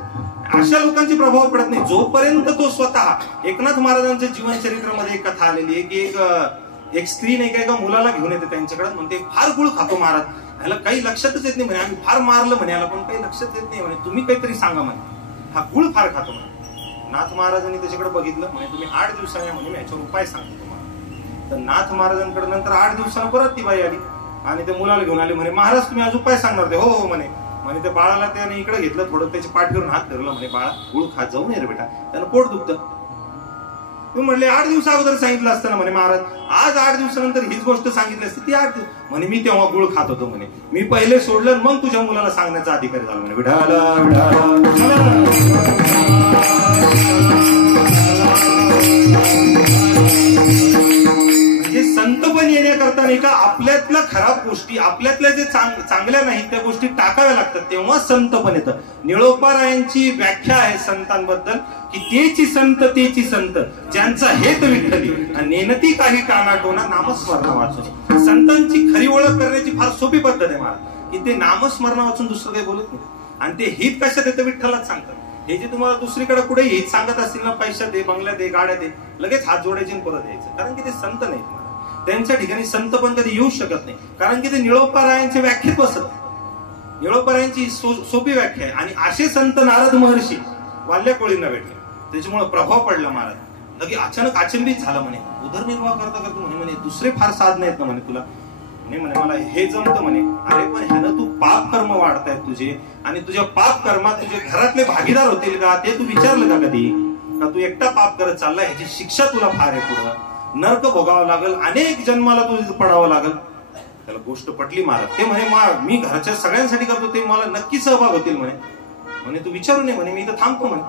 अशा लोकांचे प्रभाव पडत नाही जोपर्यंत तो स्वतः. एकनाथ महाराजांच्या जीवन चरित्रामध्ये एक कथा आलेली आहे की एक स्त्री नाही का एका मुलाला घेऊन येते त्यांच्याकडे, म्हणते फार गुळ खातो महाराज, ह्याला काही लक्षातच येत नाही म्हणे, आम्ही फार मारलं म्हणे याला, पण काही लक्षात येत नाही म्हणे, तुम्ही काहीतरी सांगा म्हणे, हा गुळ फार खातो म्हणे. नाथ महाराजांनी त्याच्याकडे बघितलं, म्हणे तुम्ही 8 दिवसांनी म्हणे मी याच्यावर उपाय सांगतो तुम्हाला. तर नाथ महाराजांकडे नंतर 8 दिवसांना परत ती बाई आली आणि ते मुलाला घेऊन आले. म्हणे महाराज तुम्ही आज उपाय सांगणार ते? हो हो म्हणे. म्हणे त्या बाळाला त्याने इकडे घेतलं, थोडं त्याची पाठ करून हात धरला, म्हणे बाळा गुळ खात जाऊ नये रे बेटा, त्यानं पोट दुखतं. तुम्ही म्हणले 8 दिवसा अगोदर सांगितलं असतं ना म्हणे महाराज, आज 8 दिवसानंतर हीच गोष्ट सांगितली असती ती 8 दिवस. म्हणे मी तेव्हा गुळ खात होतो म्हणे, मी पहिले सोडलं मग तुझ्या मुलाला सांगण्याचा अधिकारी झाला म्हणे. म्हणजे संतपण येण्याकरता नाही का आपल्यातल्या खराब गोष्टी, आपल्यातल्या जे चांगल्या नाहीत त्या गोष्टी टाकाव्या लागतात, तेव्हा संतपण येतं. निळोपारायांची व्याख्या आहे संतांबद्दल की तेची संत तेची संत, ज्यांचा हेत विठ्ठली नेनती काही कानाटोना नामस्मरण वाचून. संतांची खरी ओळख करण्याची फार सोपी पद्धत आहे महाराज, की ते नामस्मरण वाचून दुसरं काही बोलत नाही. आणि ते हित कशात येतं? विठ्ठलाच सांगतात. हे जे तुम्हाला दुसरीकडे कुठे हित सांगत असतील ना, पैशात दे, बंगल्यात दे, गाड्यात दे, लगेच हात जोडायचे परत यायचं, कारण की ते संत नाहीत महाराज. त्यांच्या ठिकाणी संत पण कधी येऊ शकत नाही, कारण की ते निळोपारायांच्या व्याख्येत बसत. निळोपारायांची सोपी व्याख्या आहे. आणि असे संत नारद महर्षी वाल्ल्या कोळींना भेटले, त्याच्यामुळे प्रभाव पडला महाराज. लगे अचानक अचंबित झालं म्हणे, उदरनिर्वाह करता करता म्हणे दुसरे फार साधन आहेत ना म्हणे तुला? म्हणे मला हे जमतं म्हणे. अरे पण ह्यानं तू पाप कर्म वाढतायत तुझे, आणि तुझ्या पाप कर्मात तुझे घरातले भागीदार होतील का ते तू विचारलं का कधी? का तू एकटा पाप करत चालला, ह्याची शिक्षा तुला फार आहे, पुढं नरक भोगावं लागल, अनेक जन्माला तुझं पडावं लागल. त्याला गोष्ट पटली महाराज. ते म्हणे मी घरच्या सगळ्यांसाठी करतो, ते मला नक्की सहभाग होतील म्हणे. म्हणे तू विचारू नये म्हणे, मी इथं थांबतो म्हणे.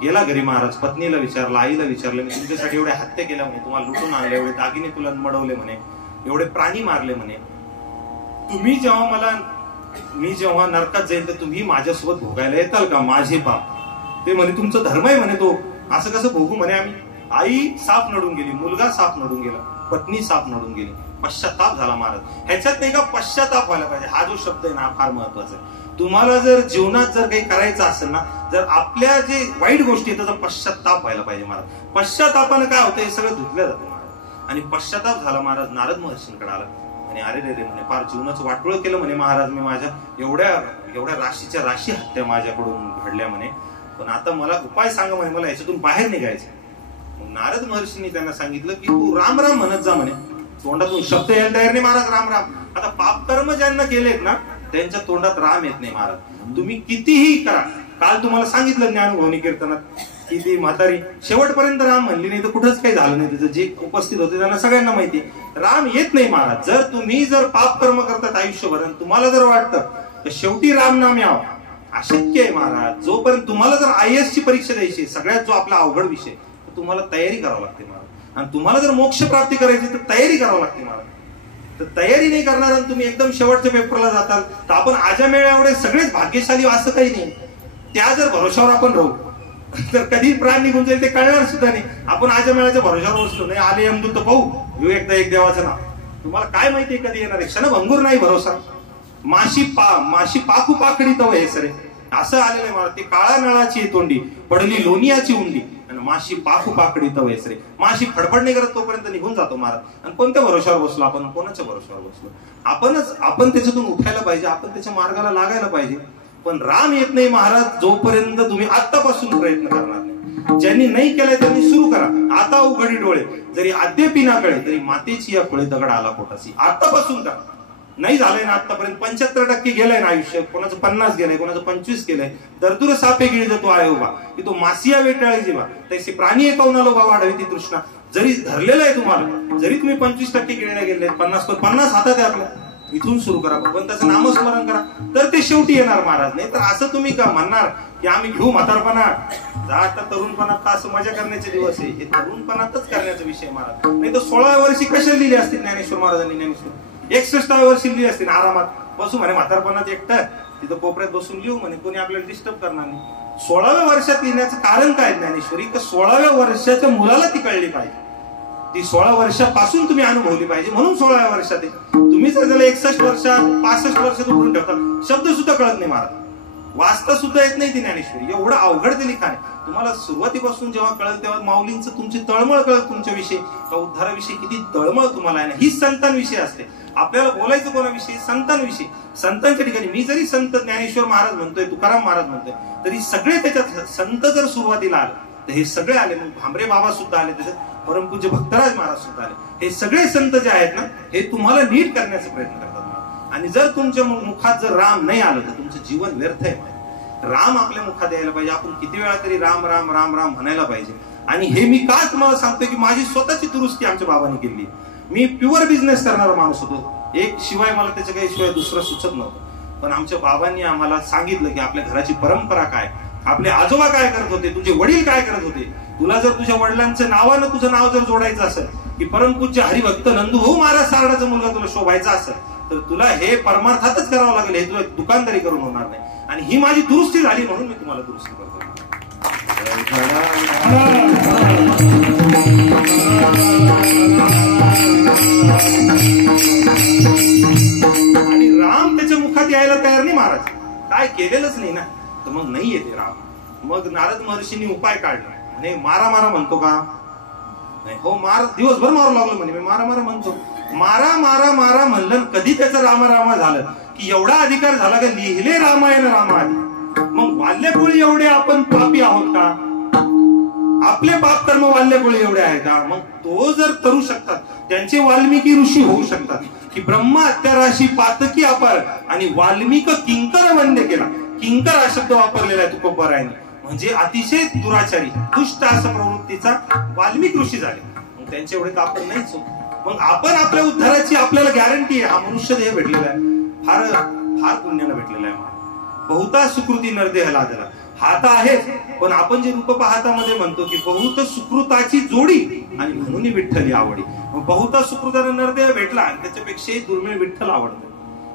गेला घरी महाराज, पत्नीला विचारलं, आईला विचारलं, मी तुमच्यासाठी एवढ्या हत्या केल्या म्हणे, तुम्हाला लुटून आणले, एवढे दागिने तुला मडवले म्हणे, एवढे प्राणी मारले म्हणे. मी जेव्हा नरकात जाईल तर तुम्ही माझ्यासोबत भोगायला येताल का माझे पाप? ते म्हणे तुमचं धर्म आहे म्हणे तो, असं कसं भोगू म्हणे आम्ही. आई साप नडून गेली, मुलगा साप नडून गेला, पत्नी साप नडून गेली, पश्चाताप झाला महाराज. ह्याच्यात नाही का पश्चाताप व्हायला पाहिजे, हा जो शब्द आहे ना फार महत्वाचा आहे. तुम्हाला जर जीवनात जर काही करायचं असेल ना, जर आपल्या जे वाईट गोष्टी आहेत त्याचा पश्चाताप व्हायला पाहिजे महाराज. पश्चातापानं काय होतं, हे सगळं धुतलं जातं महाराज. आणि पश्चाताप झाला महाराज. नारद महर्षींकडे आला आणि अरे रे रे म्हणे, फार जीवनाचं वाटोळ केलं म्हणे महाराज मी, माझ्या एवढ्या राशीच्या राशी हत्या माझ्याकडून घडल्या म्हणे, पण आता मला उपाय सांगा म्हणे, मला याच्यातून बाहेर निघायचं. नारद महर्षींनी त्यांना सांगितलं की तू राम राम म्हणत जा म्हणे, तोंडातून शब्द यायला तयार नाही महाराज, राम राम. आता पाप कर्म ज्यांना केलेत ना त्यांच्या तोंडात राम येत नाही महाराज. तुम्ही कितीही करा. काल तुम्हाला सांगितलं ज्ञानभवनी कीर्तनात की ती म्हातारी शेवटपर्यंत राम म्हणली नाही तर कुठंच काही झालं नाही. तिचं जे उपस्थित होते त्यांना सगळ्यांना माहिती राम येत नाही महाराज. जर तुम्ही पाप कर्म करतात आयुष्यभर आणि तुम्हाला जर वाटतं तर शेवटी राम नाम यावं, अशक्य आहे महाराज. जोपर्यंत तुम्हाला जर IAS ची परीक्षा द्यायची सगळ्यात जो आपला अवघड विषय तर तुम्हाला तयारी करावी लागते महाराज. आणि तुम्हाला जर मोक्ष प्राप्ती करायची तर तयारी करावी लागते महाराज. तर तयारी नाही करणार आणि तुम्ही एकदम शेवटच्या पेपरला जाताल तर आपण आजामेळ्या एवढे सगळेच भाग्यशाली असं काही नाही. त्या जर भरोशावर आपण राहू तर कधी प्राण निघून जाईल ते कळणार सुद्धा नाही. आपण आजामेळ्याच्या भरोशावर बसलो नाही. आले यमदूत तर पाहू येऊ एकदा एक देवाचं नाव. तुम्हाला काय माहितीये कधी येणार आहे. क्षणभंगूर नाही भरोसा. माशी पाखू पाकडी तव हे सरे असं आलेलं आहे मला. ते काळा नळाची तोंडी पडली लोनियाची उंडी आणि माशी पाखू पाकडी तव हे सरे. माशी फडफड नाही करत तोपर्यंत निघून जातो महाराज. आणि कोणत्या भरोशावर बसलो आपण, कोणाच्या भरोशावर बसलो. आपण त्याच्यातून उठायला पाहिजे, आपण त्याच्या मार्गाला लागायला पाहिजे. पण राम येत नाही महाराज जोपर्यंत तुम्ही आतापासून प्रयत्न करणार नाही. ज्यांनी नाही केलाय त्यांनी सुरू करा. आता उघडी डोळे जरी अद्यापि ना कळे तरी मातेची या खोळे दगड आला पोटासी. आतापासून करा. नाही झालंय ना आतापर्यंत 75% गेलंय ना आयुष्य. कोणाचं 50 गेलंय, कोणाचं 25 गेलंय. दरदूर सापे गिळी जातो आहे उभा की तो मासिया वेटाळी जेव्हा तैसे प्राणी एकावनाला उभा वाढवी ती तृष्णा. जरी धरलेलं आहे तुम्हाला, जरी तुम्ही 25% गिळण्या गेले 50 हातात आहे आपल्या, इथून सुरू करा. भगवंताचं नामस्मरण करा तर ते शेवटी येणार महाराज. नाही तर असं तुम्ही का म्हणणार की आम्ही घेऊ म्हातारपणा जा आता तरुणपणात असं मजा करण्याचे दिवस आहे. हे तरुणपणातच करण्याचा विषय महाराज. नाही तर 16व्या वर्षी कशा लिहिले असतील ज्ञानेश्वर महाराजांनी. ज्ञानेश्वर 61व्या वर्षी लिहिले असतील आरामात बसू म्हणे म्हातारपणात एकटं तिथं कोपऱ्यात बसून लिहू म्हणे, कोणी आपल्याला डिस्टर्ब करणार नाही. 16व्या वर्षात लिहिण्याचं कारण काय ज्ञानेश्वरी, तर 16व्या वर्षाच्या मुलाला ती कळली पाहिजे. ती 16 वर्षापासून तुम्ही अनुभवली पाहिजे म्हणून 16व्या वर्षात आहे. तुम्ही जर त्याला 61 वर्षात 65 वर्षात उघडून ठेवता शब्द सुद्धा कळत नाही महाराज. वाचता सुद्धा येत नाही ती ज्ञानेश्वरी. एवढं अवघड ते लिखाण आहे. तुम्हाला सुरुवातीपासून जेव्हा कळत तेव्हा माऊलींचं तुमची तळमळ कळत तुमच्याविषयी का उद्धाराविषयी किती तळमळ तुम्हाला आहे ना. ही संतांविषयी असते. आपल्याला बोलायचं कोणाविषयी, संतांविषयी. संतांच्या ठिकाणी मी जरी संत ज्ञानेश्वर महाराज म्हणतोय, तुकाराम महाराज म्हणतोय तरी सगळे त्याच्यात संत जर सुरुवातीला आले तर हे सगळे आले. मग भांबरे बाबा सुद्धा आले, त्याच्यात परमपूज्य भक्तराज महाराज सुद्धा आले. हे सगळे संत जे आहेत ना हे तुम्हाला नीट करण्याचा प्रयत्न करतात. आणि जर तुमच्या मुखात जर राम नाही आलं तर तुमचं जीवन व्यर्थ आहे. राम आपल्या मुखात यायला पाहिजे. आपण किती वेळा तरी राम राम राम राम म्हणायला पाहिजे. आणि हे मी का तुम्हाला सांगतोय की माझी स्वतःची दुरुस्ती आमच्या बाबांनी केली. मी प्युअर बिझनेस करणारा माणूस होतो. एक शिवाय मला त्याच्या काही शिवाय दुसरं सुचत नव्हतं. पण आमच्या बाबांनी आम्हाला सांगितलं की आपल्या घराची परंपरा काय, आपले आजोबा काय करत होते, तुझे वडील काय करत होते. तुला जर तुझ्या वडिलांचं नावानं तुझं नाव जर जोडायचं असेल की परमपूज्य हरिभक्त नंदू महाराज सारडाचा मुलगा तुला शोभायचा असेल तर तुला हे परमार्थातच करावं लागेल. हे तुला दुकानदारी करून होणार नाही. आणि ही माझी दुरुस्ती झाली म्हणून मी तुम्हाला दुरुस्ती करतो. आणि राम त्याच्या मुखात यायला तयार नाही महाराज. काय केलेलंच नाही ना तर मग नाही येते राम. मग नारद महर्षींनी उपाय काढला. आणि मारा मारा म्हणतो का नाही, हो मार दिवसभर मारू लागलो म्हणे. मी मारा मारा म्हणतो. मारा मारा मारा म्हणलं कधी त्याचं रामा झालं की एवढा अधिकार झाला का लिहिले रामायण रामायण. मग वाल्यकुळी एवढे आपण पापी आहोत का, आपले पाप कर्म वाल्यकुळी एवढे आहेत का. मग तो जर करू शकतात त्यांचे वाल्मिकी ऋषी होऊ शकतात की ब्रह्मा अत्याराशी पातकी अपार आणि वाल्मिक किंकर वंद्य केला. किंकर हा शब्द वापरलेला आहे तुकोबरायांनी. म्हणजे अतिशय दुराचारी दुष्ट असं प्रवृत्तीचा वाल्मिक ऋषी झाले. मग त्यांचे एवढे तर आपण नाहीच होत. मग आपण आपल्या उद्धाराची आपल्याला गॅरंटी आहे. हा मनुष्य देह भेटलेला आहे फार फार पुण्याला भेटलेला आहे. बहुता सुकृती नरदेह लादला. हात आहेच पण आपण जे रूप पाहतामध्ये म्हणतो की बहुत सुकृताची जोडी आणि म्हणून विठ्ठली आवडी. मग बहुता सुकृताने नरदेह भेटला आणि त्याच्यापेक्षाही दुर्मिळ विठ्ठल आवडतो.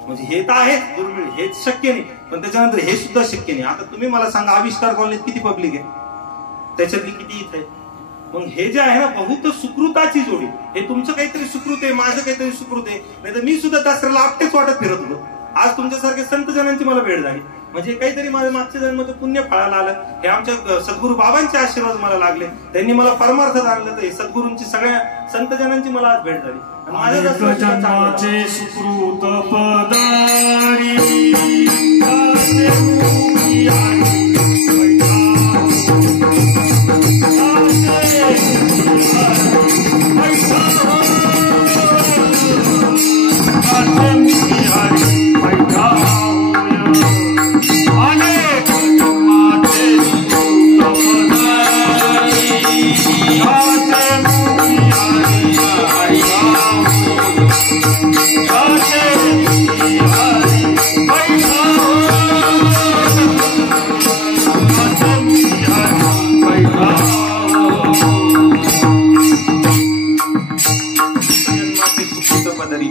म्हणजे हे तर आहे दुर्मिळ, हेच शक्य नाही. पण त्याच्यानंतर हे सुद्धा शक्य नाही. आता तुम्ही मला सांगा आविष्कार कॉलनीत किती पब्लिक आहे, त्याच्यातली किती इथे आहे. मग हे जे आहे ना बहुत सुकृताची जोडी, हे तुमचं काहीतरी सुकृत आहे, माझं काहीतरी सुकृत आहे. नाही तर मी सुद्धा दसऱ्याला आपटेच वाटत फिरत होतो. आज तुमच्यासारखे संत जणांची मला भेट झाली. म्हणजे काहीतरी माझ्या मागच्या जन्माचं पुण्य फळाला आलं. हे आमच्या सद्गुरू बाबांचे आशीर्वाद मला लागले. त्यांनी मला परमार्थात आणलं. तर सद्गुरूंची सगळ्या संत जनांची मला आज भेट झाली. जन्माचे सुकृत पदारी हरी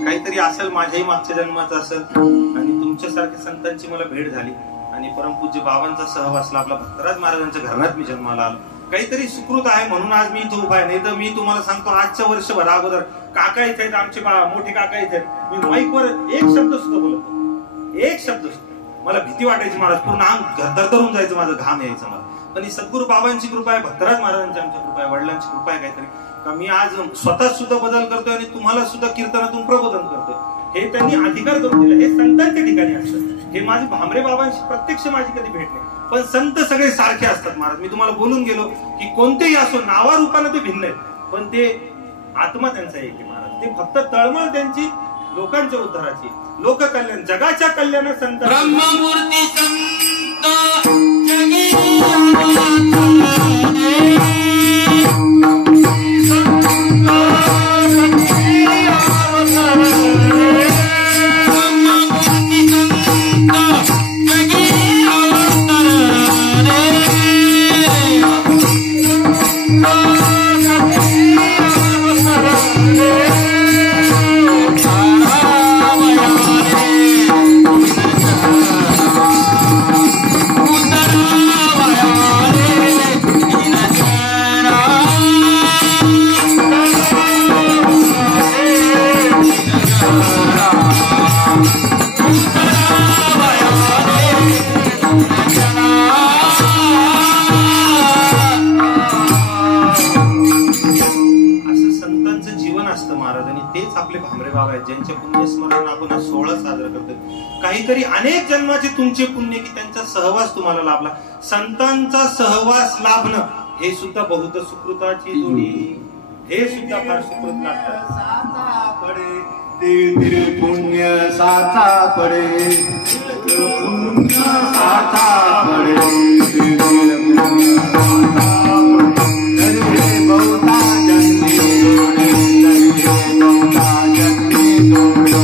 काहीतरी असेल माझ्याही मागच्या जन्माचं असेल आणि तुमच्यासारख्या संतांची मला भेट झाली आणि परमपूज्य बाबांचा सहवास लाभला. भक्तराज महाराजांच्या घरात मी जन्माला आलो. काहीतरी सुकृत आहे म्हणून आज मी इथं उभा आहे. नाही तर मी तुम्हाला सांगतो आजच्या वर्षभर अगोदर काका इथे आहेत, आमचे मोठे काका इथे आहेत, मी माईकवर एक शब्द सुद्धा बोलत, एक शब्द सुद्धा. मला भीती वाटायची महाराज, पूर्ण अंग धरधरून जायचं, माझं घाम यायचं मला. पण ही सद्गुरू बाबांची कृपा आहे, भक्तराज महाराजांची आमची कृपा आहे, वडिलांची कृपा आहे काहीतरी का मी आज स्वतः सुद्धा बदल करतोय आणि तुम्हाला सुद्धा कीर्तनातून प्रबोधन करतोय. हे त्यांनी अधिकार करून दिला. हे संतांच्या ठिकाणी असतं. हे माझे भामरे बाबांशी प्रत्यक्ष माझी कधी भेट नाही, पण संत सगळे सारखे असतात महाराज. मी तुम्हाला बोलून गेलो की कोणतेही असो नावारूपाने ते भिन्न आहेत, पण ते आत्मा त्यांचा एक आहे महाराज. ते फक्त तळमळ त्यांची लोकांच्या उद्धाराची, लोककल्याण, जगाच्या कल्याण संत ब्रह्ममूर्ती संत जगी ज्यांच्या पुण्यस्मरण आपण 16 साजरा करतो. काहीतरी अनेक जन्माचे तुमचे पुण्य की त्यांचा सहवास तुम्हाला लाभला. संतांचा सहवास लाभणं हे सुद्धा बहुत सुकृताची जोडी. हे सुद्धा फार सुकृत लागतात. पुण्य साचा पडे, पुण्य साचा पडे, बहुता जन्मी जोडे, बहुता जन्मी जोडे.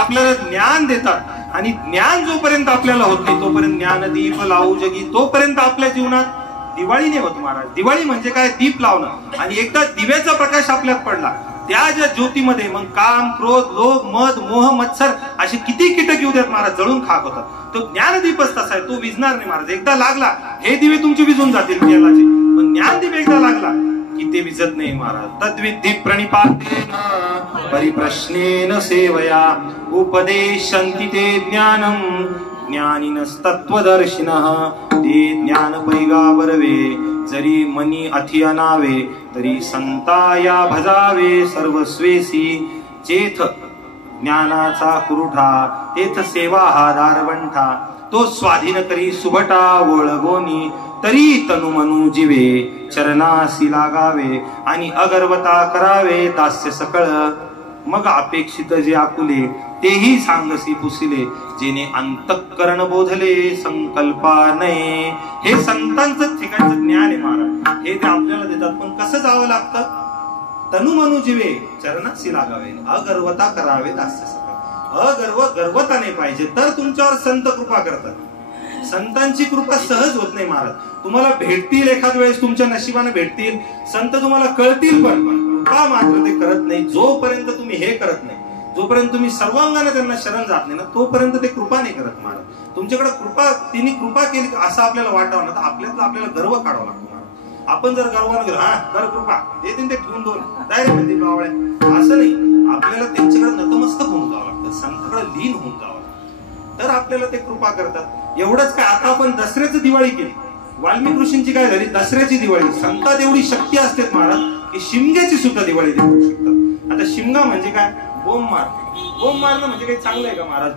आपल्याला ज्ञान देतात आणि ज्ञान जोपर्यंत आपल्याला होत नाही तोपर्यंत ज्ञानदीप लावू जगी, तोपर्यंत आपल्या जीवनात दिवाळी नाही होत महाराज. दिवाळी म्हणजे काय? दीप लावणं. आणि एकदा दिव्याचा प्रकाश आपल्यात पडला त्या ज्या ज्योतीमध्ये मग काम, क्रोध, लोभ, मद, मोह, मत्सर असे किती कीटक येऊ द्यात महाराज, जळून खाक होतात. तो ज्ञानदीपच तसा आहे, तो विझणार नाही महाराज. एकदा लागला हे दिवे तुमचे विझून जातील तेलाचे, पण ज्ञानदीप एकदा लागला की ते विजत नाही महाराज. तद्विद्धि प्रणिपातेन परिप्रश्नेन सेवया उपदेशन्ति ते ज्ञानम ज्ञानिनस्तत्वदर्शिनः. ते ज्ञान पैगा बरवे जरी मनी अथि अनावे, तरी संताया भजावे सर्वस्वेसी. जेथ ज्ञानाचा कुरुठा तेथ सेवा हा दारवंठा. तो स्वाधीन करी सुभटा ओळगोनी, तरी तनु मनु जीवे चरणासी लागावे. आणि अगर्वता करावे दास्य सकळ. मग अपेक्षित जे आकुले तेही सांगसी पुसिले. जेने अंतःकरण बोधले संकल्पा नये. हे संतांचं ठिकाणचं ज्ञान आहे महाराज. हे ते आपल्याला देतात, पण कसं जावं लागतं? तनु मनु जीवे चरणासी लागावे, अगर्वता करावे दास्य सकळ. गर्वता नाही पाहिजे, तर तुमच्यावर संत कृपा करतात. संतांची कृपा सहज होत नाही महाराज. तुम्हाला भेटतील एखाद वेळेस, तुमच्या नशिबाने भेटतील संत, तुम्हाला कळतील, पण कृपा मात्र ते करत नाही. जोपर्यंत तुम्ही हे करत नाही, जोपर्यंत तुम्ही सर्वांगाने त्यांना शरण जात नाही ना, तोपर्यंत ते कृपा नाही करत महाराज. तुमच्याकडे कृपा, तिने कृपा केली असं आपल्याला वाटावं ना, तर आपल्याला गर्व काढावा लागतो महाराज. आपण जर गर्वानं गेलो, हा कर कृपा देतील ते ठेवून दोन डायरेक्ट म्हणतील बावळ्या, असं नाही. आपल्याला त्यांच्याकडे नतमस्तक होऊन जावं लागतं. तर संताकडे लीन होऊन जावं तर आपल्याला ते कृपा करतात. एवढंच काय, आता आपण दसऱ्याची दिवाळी केली, वाल्मिकी ऋषींची काय झाली, दसऱ्याची दिवाळी. संतात एवढी शक्ती असते महाराज की शिमग्याची सुद्धा दिवाळी देऊ शकतात. आता शिमगा म्हणजे काय, बोंब मारते. बोंब मारणं म्हणजे काही चांगलं आहे का महाराज?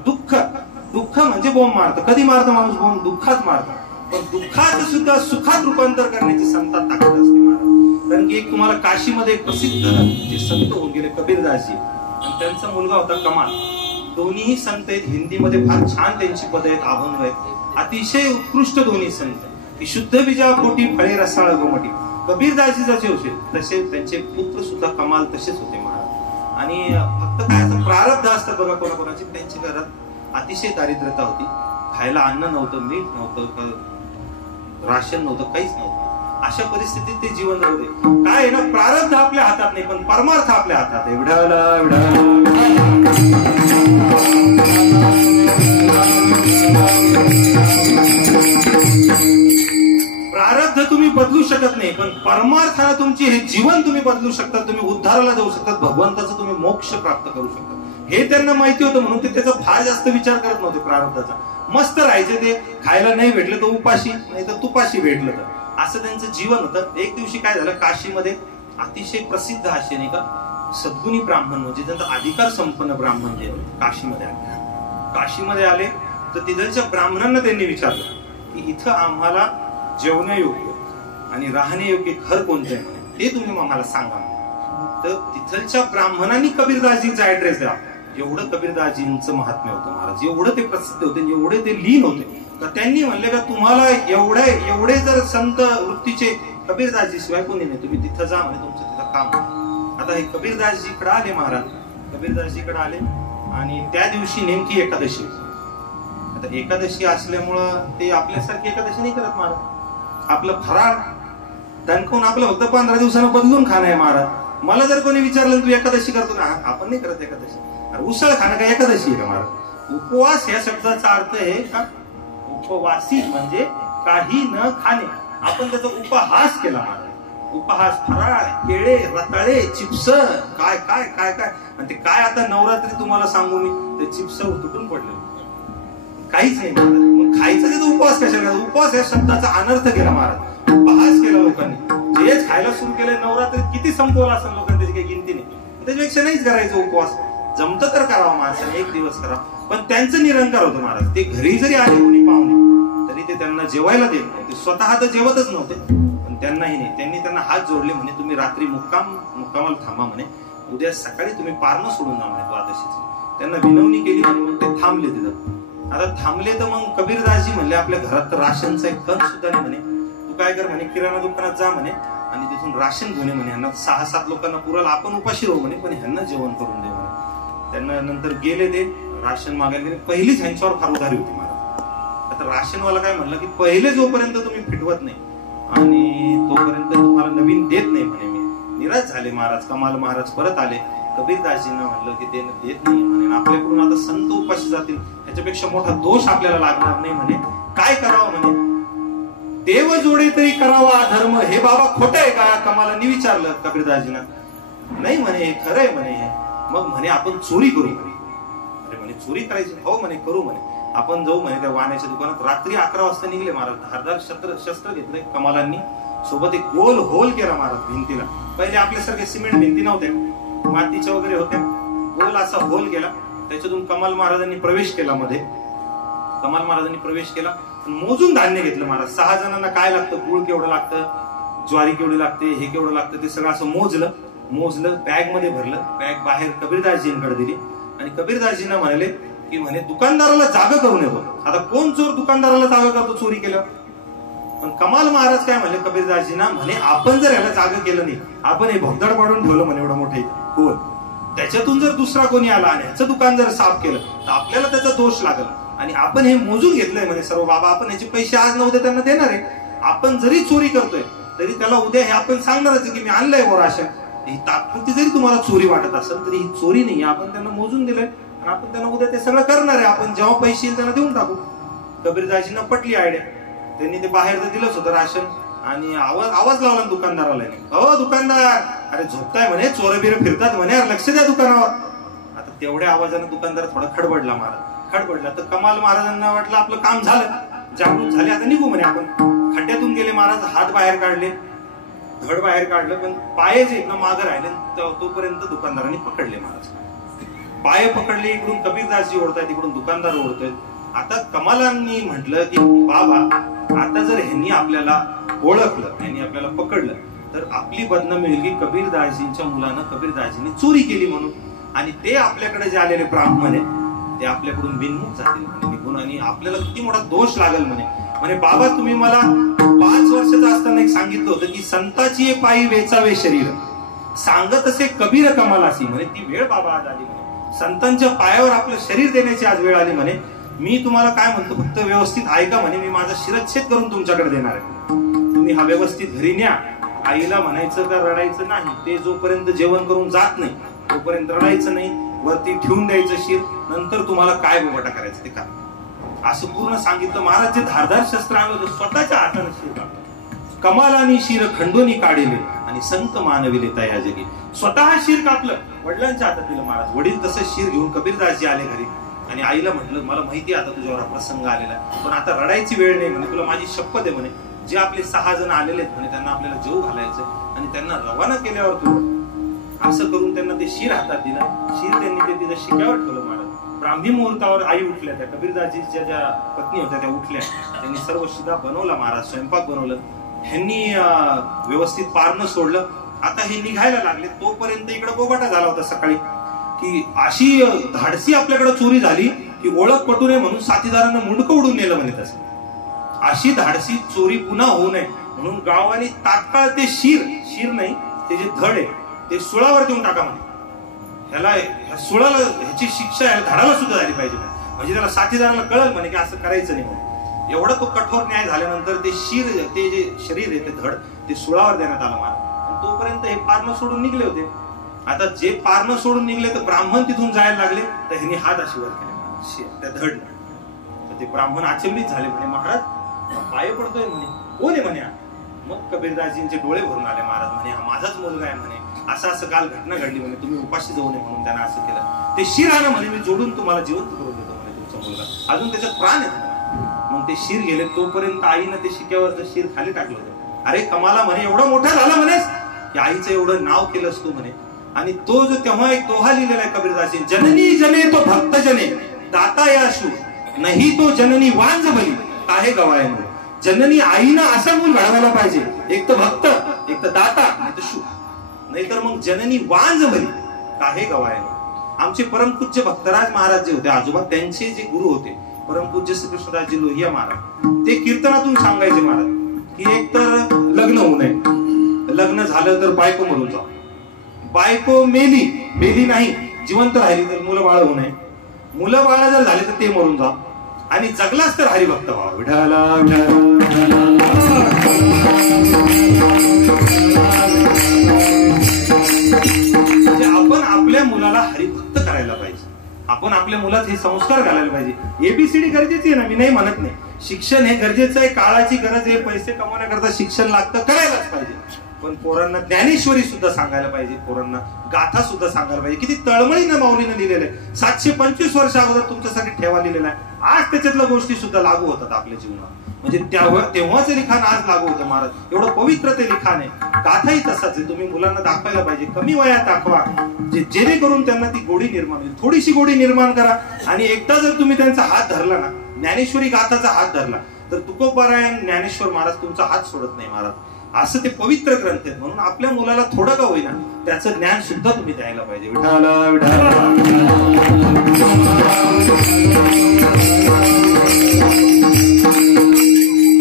दुःख म्हणजे बोंब मारतं. कधी मारतं माणूस बोंब? दुःखात मारतं. पण दुःखात सुद्धा सुखात रूपांतर करण्याची संतात ताकद असते महाराज. कारण की एक तुम्हाला काशीमध्ये एक प्रसिद्ध जे संत होऊन गेले कबीरदासजी, आणि त्यांचा मुलगा होता कमाल. दोन्हीही संत आहेत, हिंदीमध्ये फार छान त्यांची पद आहेत, अभंग आहेत, अतिशय उत्कृष्ट दोन्ही संत. की शुद्ध बीजा पोटी फळे रसाळ गोमटी. कबीरदासजी जसे होते तसे त्यांचे पुत्र सुद्धा कमाल तसेच होते महाराज. आणि फक्त काय असं प्रारब्ध असतं बघा कोणाकोणाची. त्यांच्या घरात अतिशय दारिद्र्यता होती, खायला अन्न नव्हतं, मीठ नव्हतं, राशन नव्हतं, काहीच नव्हतं. अशा परिस्थितीत ते जीवन जगले. काय आहे ना, प्रारब्ध आपल्या हातात नाही पण परमार्थ आपल्या हातात आहे. प्रारब्ध तुम्ही बदलू शकत नाही पण परमार्थाला तुमची हे जीवन तुम्ही बदलू शकता. तुम्ही उद्धाराला जाऊ शकता, भगवंताचा तुम्ही मोक्ष प्राप्त करू शकता. हे त्यांना माहिती होतं म्हणून ते त्याचा फार जास्त विचार करत नव्हते प्रारब्धाचा. मस्त राहायचे ते, खायला नाही भेटलं तर उपाशी, नाही तर तुपाशी भेटलं तर, असं त्यांचं जीवन होतं. एक दिवशी काय झालं, काशीमध्ये अतिशय प्रसिद्ध असे नाही का सद्गुणी ब्राह्मण, म्हणजे त्यांचा अधिकार संपन्न ब्राह्मण जे काशीमध्ये आले. काशीमध्ये आले तर तिथलच्या ब्राह्मणांना त्यांनी विचारलं की इथं आम्हाला जेवण्यायोग्य आणि राहण्यायोग्य घर कोणतं आहे म्हणे, ते तुम्ही आम्हाला सांगा. तर तिथलच्या ब्राह्मणांनी कबीरदासजींचा ऍड्रेस द्या. एवढं कबीरदासजींचं महात्म्य होतं महाराज, एवढं ते प्रसिद्ध होते, एवढे ते लीन होते. तर त्यांनी म्हणले का तुम्हाला एवढे जर संत वृत्तीचे कबीरदासजी शिवाय कोणी नाही, तुम्ही तिथं जा म्हणे, तुमचं तिथं काम. आता हे कबीरदासजीकडे आले महाराज, कबीरदासजीकडे आले आणि त्या दिवशी नेमकी एकादशी. आता एकादशी असल्यामुळं ते आपल्यासारखी एकादशी नाही करत महाराज. आपलं फराळ दणकवून आपलं फक्त 15 दिवसानं बदलून खाणं आहे महाराज. मला जर कोणी विचारलं तू एकादशी करतो ना, आपण नाही करत एकादशी. अरे उसळ खाणं का एकादशी आहे का महाराज? उपवास या शब्दाचा अर्थ आहे का उपवासी म्हणजे काही न खाणे. आपण त्याचा उपहास केला महाराज. उपहास, फराळ, केळे, रताळे, चिप्स, काय काय काय काय. आणि ते काय आता नवरात्री तुम्हाला सांगू मी, ते चिप्स तुटून पडले, काहीच नाही महाराज. मग खायचं तिथं उपवास कशाला? उपवास या शब्दाचा अनर्थ केला महाराज, उपहास केला लोकांनी. जेच खायला सुरू केलं नवरात्रीत किती संपवला असेल लोकांनी, त्याची काही गिनती नाही. त्याच्यापेक्षा नाहीच करायचं उपवास. जमतं तर करावं माणसाने, एक दिवस करावं. पण त्यांचं निरंकार होतं महाराज. ते घरी जरी आले कोणी पाहुणे तरी ते त्यांना जेवायला देत नव्हते. स्वतः तर जेवतच नव्हते पण त्यांनाही नाही. त्यांनी त्यांना हात जोडले, म्हणे तुम्ही रात्री मुक्कामाला थांबा म्हणे, उद्या सकाळी तुम्ही पारणं सोडून जा म्हणे द्वादशीचं. त्यांना विनवणी केली म्हणून ते थांबले तिथं. आता थांबले तर मग कबीरदासजी म्हणले आपल्या घरात तर राशनचा एक कण सुद्धा नाही म्हणे. तू काय कर म्हणे, किराणा दुकानात जा म्हणे आणि तिथून राशन घेऊन म्हणे. ह्यांना 6-7 लोकांना पुराला, आपण उपाशी राहू म्हणे, पण ह्यांना जेवण करून दे म्हणे. त्यांना नंतर गेले ते राशन मागायला गेले. पहिलीच ह्यांच्यावर फार उधारी होती महाराज. आता राशनवाला काय म्हणलं की पहिले जोपर्यंत तुम्ही फिटवत नाही आणि तोपर्यंत तुम्हाला नवीन देत नाही म्हणे. मी निराश झाले महाराज. कमाल महाराज परत आले. कबीरदासजींना म्हणलं की ते देत नाही म्हणे, आपल्याकडून आता संत उपाशी जातील, ह्याच्यापेक्षा मोठा दोष आपल्याला लागणार नाही म्हणे. काय करावं म्हणे, देव जोडे तरी करावा धर्म. हे बाबा खोटं आहे का? कमालांनी विचारलं कबीरदासजींना. नाही म्हणे, हे खरंय म्हणे. मग म्हणे आपण चोरी करू म्हणे. अरे म्हणे चोरी करायची? हो म्हणे करू म्हणे. आपण जाऊ म्हणे त्या वाण्याच्या दुकानात. रात्री 11 वाजता निघले महाराज. धारदार शस्त्र घेतलंय कमालांनी, सोबत एक गोल होल केला महाराज भिंतीला. पहिले आपल्यासारखे सिमेंट भिंती नव्हत्या, मातीच्या वगैरे होत्या. गोल असा होल केला, त्याच्यातून कमाल महाराजांनी प्रवेश केला. मध्ये कमाल महाराजांनी प्रवेश केला, मोजून धान्य घेतलं महाराज. 6 जणांना काय लागतं, गुळ केवढं लागतं, ज्वारी केवढी लागते, हे केवढं लागतं, ते सगळं असं मोजलं, बॅग मध्ये भरलं. बॅग बाहेर कबीरदासजींकडे दिली आणि कबीरदासजींना म्हणाले की म्हणे दुकानदाराला जागा करून येतो. आता कोण चोर दुकानदाराला जागा करतो चोरी केल्यावर? पण कमाल महाराज काय म्हणले कबीरदासजींना, म्हणे आपण जर याला जागा केलं नाही, आपण हे भगदाड पाडून ठेवलं म्हणे एवढं मोठे कोण, त्याच्यातून जर दुसरा कोणी आला आणि ह्याचं दुकान जर साफ केलं तर आपल्याला त्याचा दोष लागल. आणि आपण हे मोजून घेतलंय म्हणे सर्व बाबा, आपण याचे पैसे आज न उद्या त्यांना देणार आहे. आपण जरी चोरी करतोय तरी त्याला उद्या हे आपण सांगणारच की मी आणलंय वर राशन. ही तात्पुरती जरी तुम्हाला चोरी वाटत असेल तरी ही चोरी नाही, आपण त्यांना मोजून दिलंय आणि आपण त्यांना उद्या ते सगळं करणार आहे. आपण जेव्हा पैसे येईल त्यांना देऊन टाकू. कबीरदासजींना पटली आयडिया. त्यांनी ते बाहेर तर दिलंच होतं राशन आणि आवाज लावला दुकानदाराला. हो दुकानदार, अरे झोपताय म्हणे, चोर बिर फिरतात म्हणे, लक्ष द्या दुकानावर. आता तेवढ्या आवाजाने दुकानदार थोडा खडबडला तर कमाल महाराजांना वाटलं आपलं काम झालं, जागृत झाले, आता निघू म्हणे आपण. खड्ड्यातून गेले महाराज, हात बाहेर काढले, धड बाहेर काढलं, पण पाय जे ना मागं राहिले. तोपर्यंत दुकानदारांनी पकडले महाराज. पाय पकडले, इकडून कबीरदासजी ओढतायत, इकडून दुकानदार ओढतोय. आता कमालांनी म्हटलं की बाबा, आता जर ह्यांनी आपल्याला ओळखलं, ह्यांनी आपल्याला पकडलं, तर आपली बदनामी होईल की कबीरदासजींच्या मुलानं कबीरदासजींनी चोरी केली म्हणून. आणि ते आपल्याकडे जे आलेले ब्राह्मण आहे ते आपल्याकडून बिनमुख जातील म्हणे निघून, आणि आपल्याला किती मोठा दोष लागेल म्हणे बाबा, तुम्ही मला 5 वर्षाचा असताना एक सांगितलं होतं की संताची पायी वेचावे शरीर, सांगत असे कबीर कमालासी म्हणे. ती वेळ बाबा आज आली म्हणे, संतांच्या पायावर आपलं शरीर देण्याची आज वेळ आली म्हणे. मी तुम्हाला काय म्हणतो, फक्त व्यवस्थित ऐका म्हणे, मी माझा शिरच्छेद करून तुमच्याकडे देणार आहे. तुम्ही हा व्यवस्थित घरी न्या. आईला म्हणायचं का रडायचं नाही, ते जोपर्यंत जेवण करून जात नाही तोपर्यंत रडायचं नाही, वरती ठेवून द्यायचं शिर, नंतर तुम्हाला काय बोबाटा करायचं ते करा, असं पूर्ण सांगितलं. महाराज जे धारदार शस्त्र आणलं स्वतःच्या हाताने शिर कापलं, कमालानी शिर खंडोनी काढिले आणि संत मानविले तया जगी. स्वतः शिर कापलं, वडिलांच्या हातात दिलं महाराज. वडील तसं शिर घेऊन कबीरदासजी आले घरी आणि आईला म्हटलं, मला माहिती आता तुझ्यावर प्रसंग आलेला, पण आता रडायची वेळ नाही म्हणे, तुला माझी शपथ आहे म्हणे, जे आपले 6 जण आलेले आहेत म्हणे त्यांना आपल्याला जेव घालायचं आणि त्यांना रवाना केल्यावर तू असं करून त्यांना ते शिर हातात दिलं. शिर त्यांनी ते तिच्या शिक्यावर ठेवलं महाराज. ब्राह्मी मुहूर्तावर आई उठल्या, त्या कबीरदासजीच्या ज्या पत्नी होत्या त्या उठल्या, त्यांनी सर्व शिदा बनवला महाराज, स्वयंपाक बनवलं, ह्यांनी व्यवस्थित पारणं सोडलं. आता हे निघायला लागले, तोपर्यंत इकडे बोबाटा झाला होता सकाळी की अशी धाडसी आपल्याकडे चोरी झाली की ओळख पटू नये म्हणून साथीदारांना मुंडकं उडून नेलं म्हणे. तसं अशी धाडसी चोरी पुन्हा होऊ नये म्हणून गावाने तात्काळ ते शिर नाही, ते जे धड आहे ते सुळावर देऊन टाका म्हणे. ह्या सुळाला ह्याची शिक्षा धडाला सुद्धा झाली पाहिजे म्हणजे त्याला साथीदाराला कळलं म्हणे की असं करायचं नाही म्हणून. एवढा तो कठोर न्याय झाल्यानंतर ते ते जे शरीर आहे ते धड ते सुळावर देण्यात आलं महाराज. तोपर्यंत हे पारणं सोडून निघले होते. आता जे पारणं सोडून निघले तर ब्राह्मण तिथून जायला लागले, तर ह्यांनी हात अशी वर केले त्या धड. तर ते ब्राह्मण आचंबित झाले म्हणे, महाराज पाय पडतोय म्हणे, कोण आहे म्हणे. मग कबीरदासजींचे डोळे भरून आले महाराज म्हणे, हा माझाच मुलगा आहे म्हणे, असं काल घटना घडली म्हणे, तुम्ही उपाशी जाऊ नये म्हणून त्यांना असं केलं. ते शिर आलं म्हणे, मी जोडून तुम्हाला जिवंत करून देतो म्हणे तुमचा मुलगा, अजून त्याच्यात प्राण आहे. मग ते शिर गेले, तोपर्यंत आईनं ते शिक्यावरचं शिर खाली टाकलं होतं. अरे कमाला म्हणे, एवढा मोठा झाला म्हणेस की आईचं एवढं नाव केलंस तू म्हणे. आणि तो जो तेव्हा एक दोहा लिहिलेला आहे कबीरदासजी, जननी जने तो भक्त जने दाता याशू नाही तो जननी वांज बली काहे गवाय. जननी आईनं असा मूल घडवायला पाहिजे, एक तर भक्त, एक तर दाता, नाही तर शू, नाहीतर मग जननी वांज बली काहे गवाय. आमचे परमपूज्य भक्तराज महाराज जे होते आजोबा, त्यांचे जे गुरु होते परमपूज्य श्रीकृष्णदासजी लोहिया महाराज, ते कीर्तनातून सांगायचे महाराज की एक तर लग्न होऊ नये, लग्न झालं तर बायको मरून जाऊ, बायको मेली नाही जिवंत राहिली तर मुलं बाळ होऊ नये, मुलं बाळ जर झाले तर ते मरून जाऊ, आणि जगलाच तर हरिभक्त व्हावा. विठाला म्हणजे आपण आपल्या मुलाला हरिभक्त करायला पाहिजे, आपण आपल्या मुलात हे संस्कार घालायला पाहिजे. एबीसीडी गरजेची आहे ना, मी नाही म्हणत नाही, शिक्षण हे गरजेचं आहे, काळाची गरज आहे, पैसे कमवण्याकरता शिक्षण लागतं, करायलाच पाहिजे. पण पोरांना ज्ञानेश्वरी सुद्धा सांगायला पाहिजे, पोरांना गाथा सुद्धा सांगायला पाहिजे. किती तळमळीनं माऊलीनं लिहिलेलं आहे, 725 वर्ष अगोदर तुमच्यासाठी ठेवा लिहिलेला आहे. आज त्याच्यातल्या गोष्टी सुद्धा लागू होतात आपल्या जीवनात, म्हणजे तेव्हाचं लिखाण आज लागू होतं महाराज. एवढं पवित्र ते लिखाण आहे. गाथाही तसाच आहे, तुम्ही मुलांना दाखवायला पाहिजे, कमी वयात दाखवा, जेणेकरून त्यांना ती गोडी निर्माण होईल. थोडीशी गोडी निर्माण करा, आणि एकदा जर तुम्ही त्यांचा हात धरला ना, ज्ञानेश्वरी गाथाचा हात धरला, तर तुकोबारायण ज्ञानेश्वर महाराज तुमचा हात सोडत नाही महाराज. असं ते पवित्र ग्रंथ आहेत, म्हणून आपल्या मुलाला थोडं का होईना त्याचं ज्ञान सुद्धा तुम्ही द्यायला पाहिजे.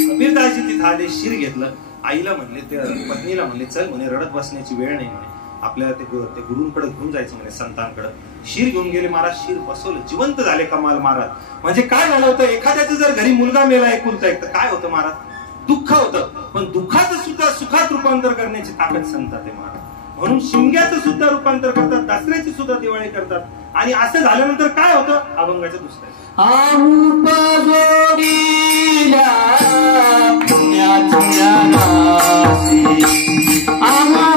कबीरदासजी तिथं आले, शिर घेतलं, आईला म्हणले, पत्नीला म्हणले, चल म्हणे रडत बसण्याची वेळ नाही म्हणे, आपल्याला ते गुरूंकडे घेऊन जायचं म्हणे, संतांकडे. शिर घेऊन गेले महाराज, शिर बसवलं, जिवंत झाले कमाल महाराज. म्हणजे काय झालं होतं, एखाद्याचं जर घरी मुलगा मेला एकुलता एक, तर काय होतं महाराज, दुःख होतं, पण दुःखाचं सुद्धा सुखात रूपांतर करण्याची ताकद संतात आहे महाराज. म्हणून शिमग्याचं सुद्धा रूपांतर करतात, दसऱ्याची सुद्धा दिवाळी करतात. आणि असं झाल्यानंतर काय होतं, अभंगाच्या दुसऱ्या आम्हा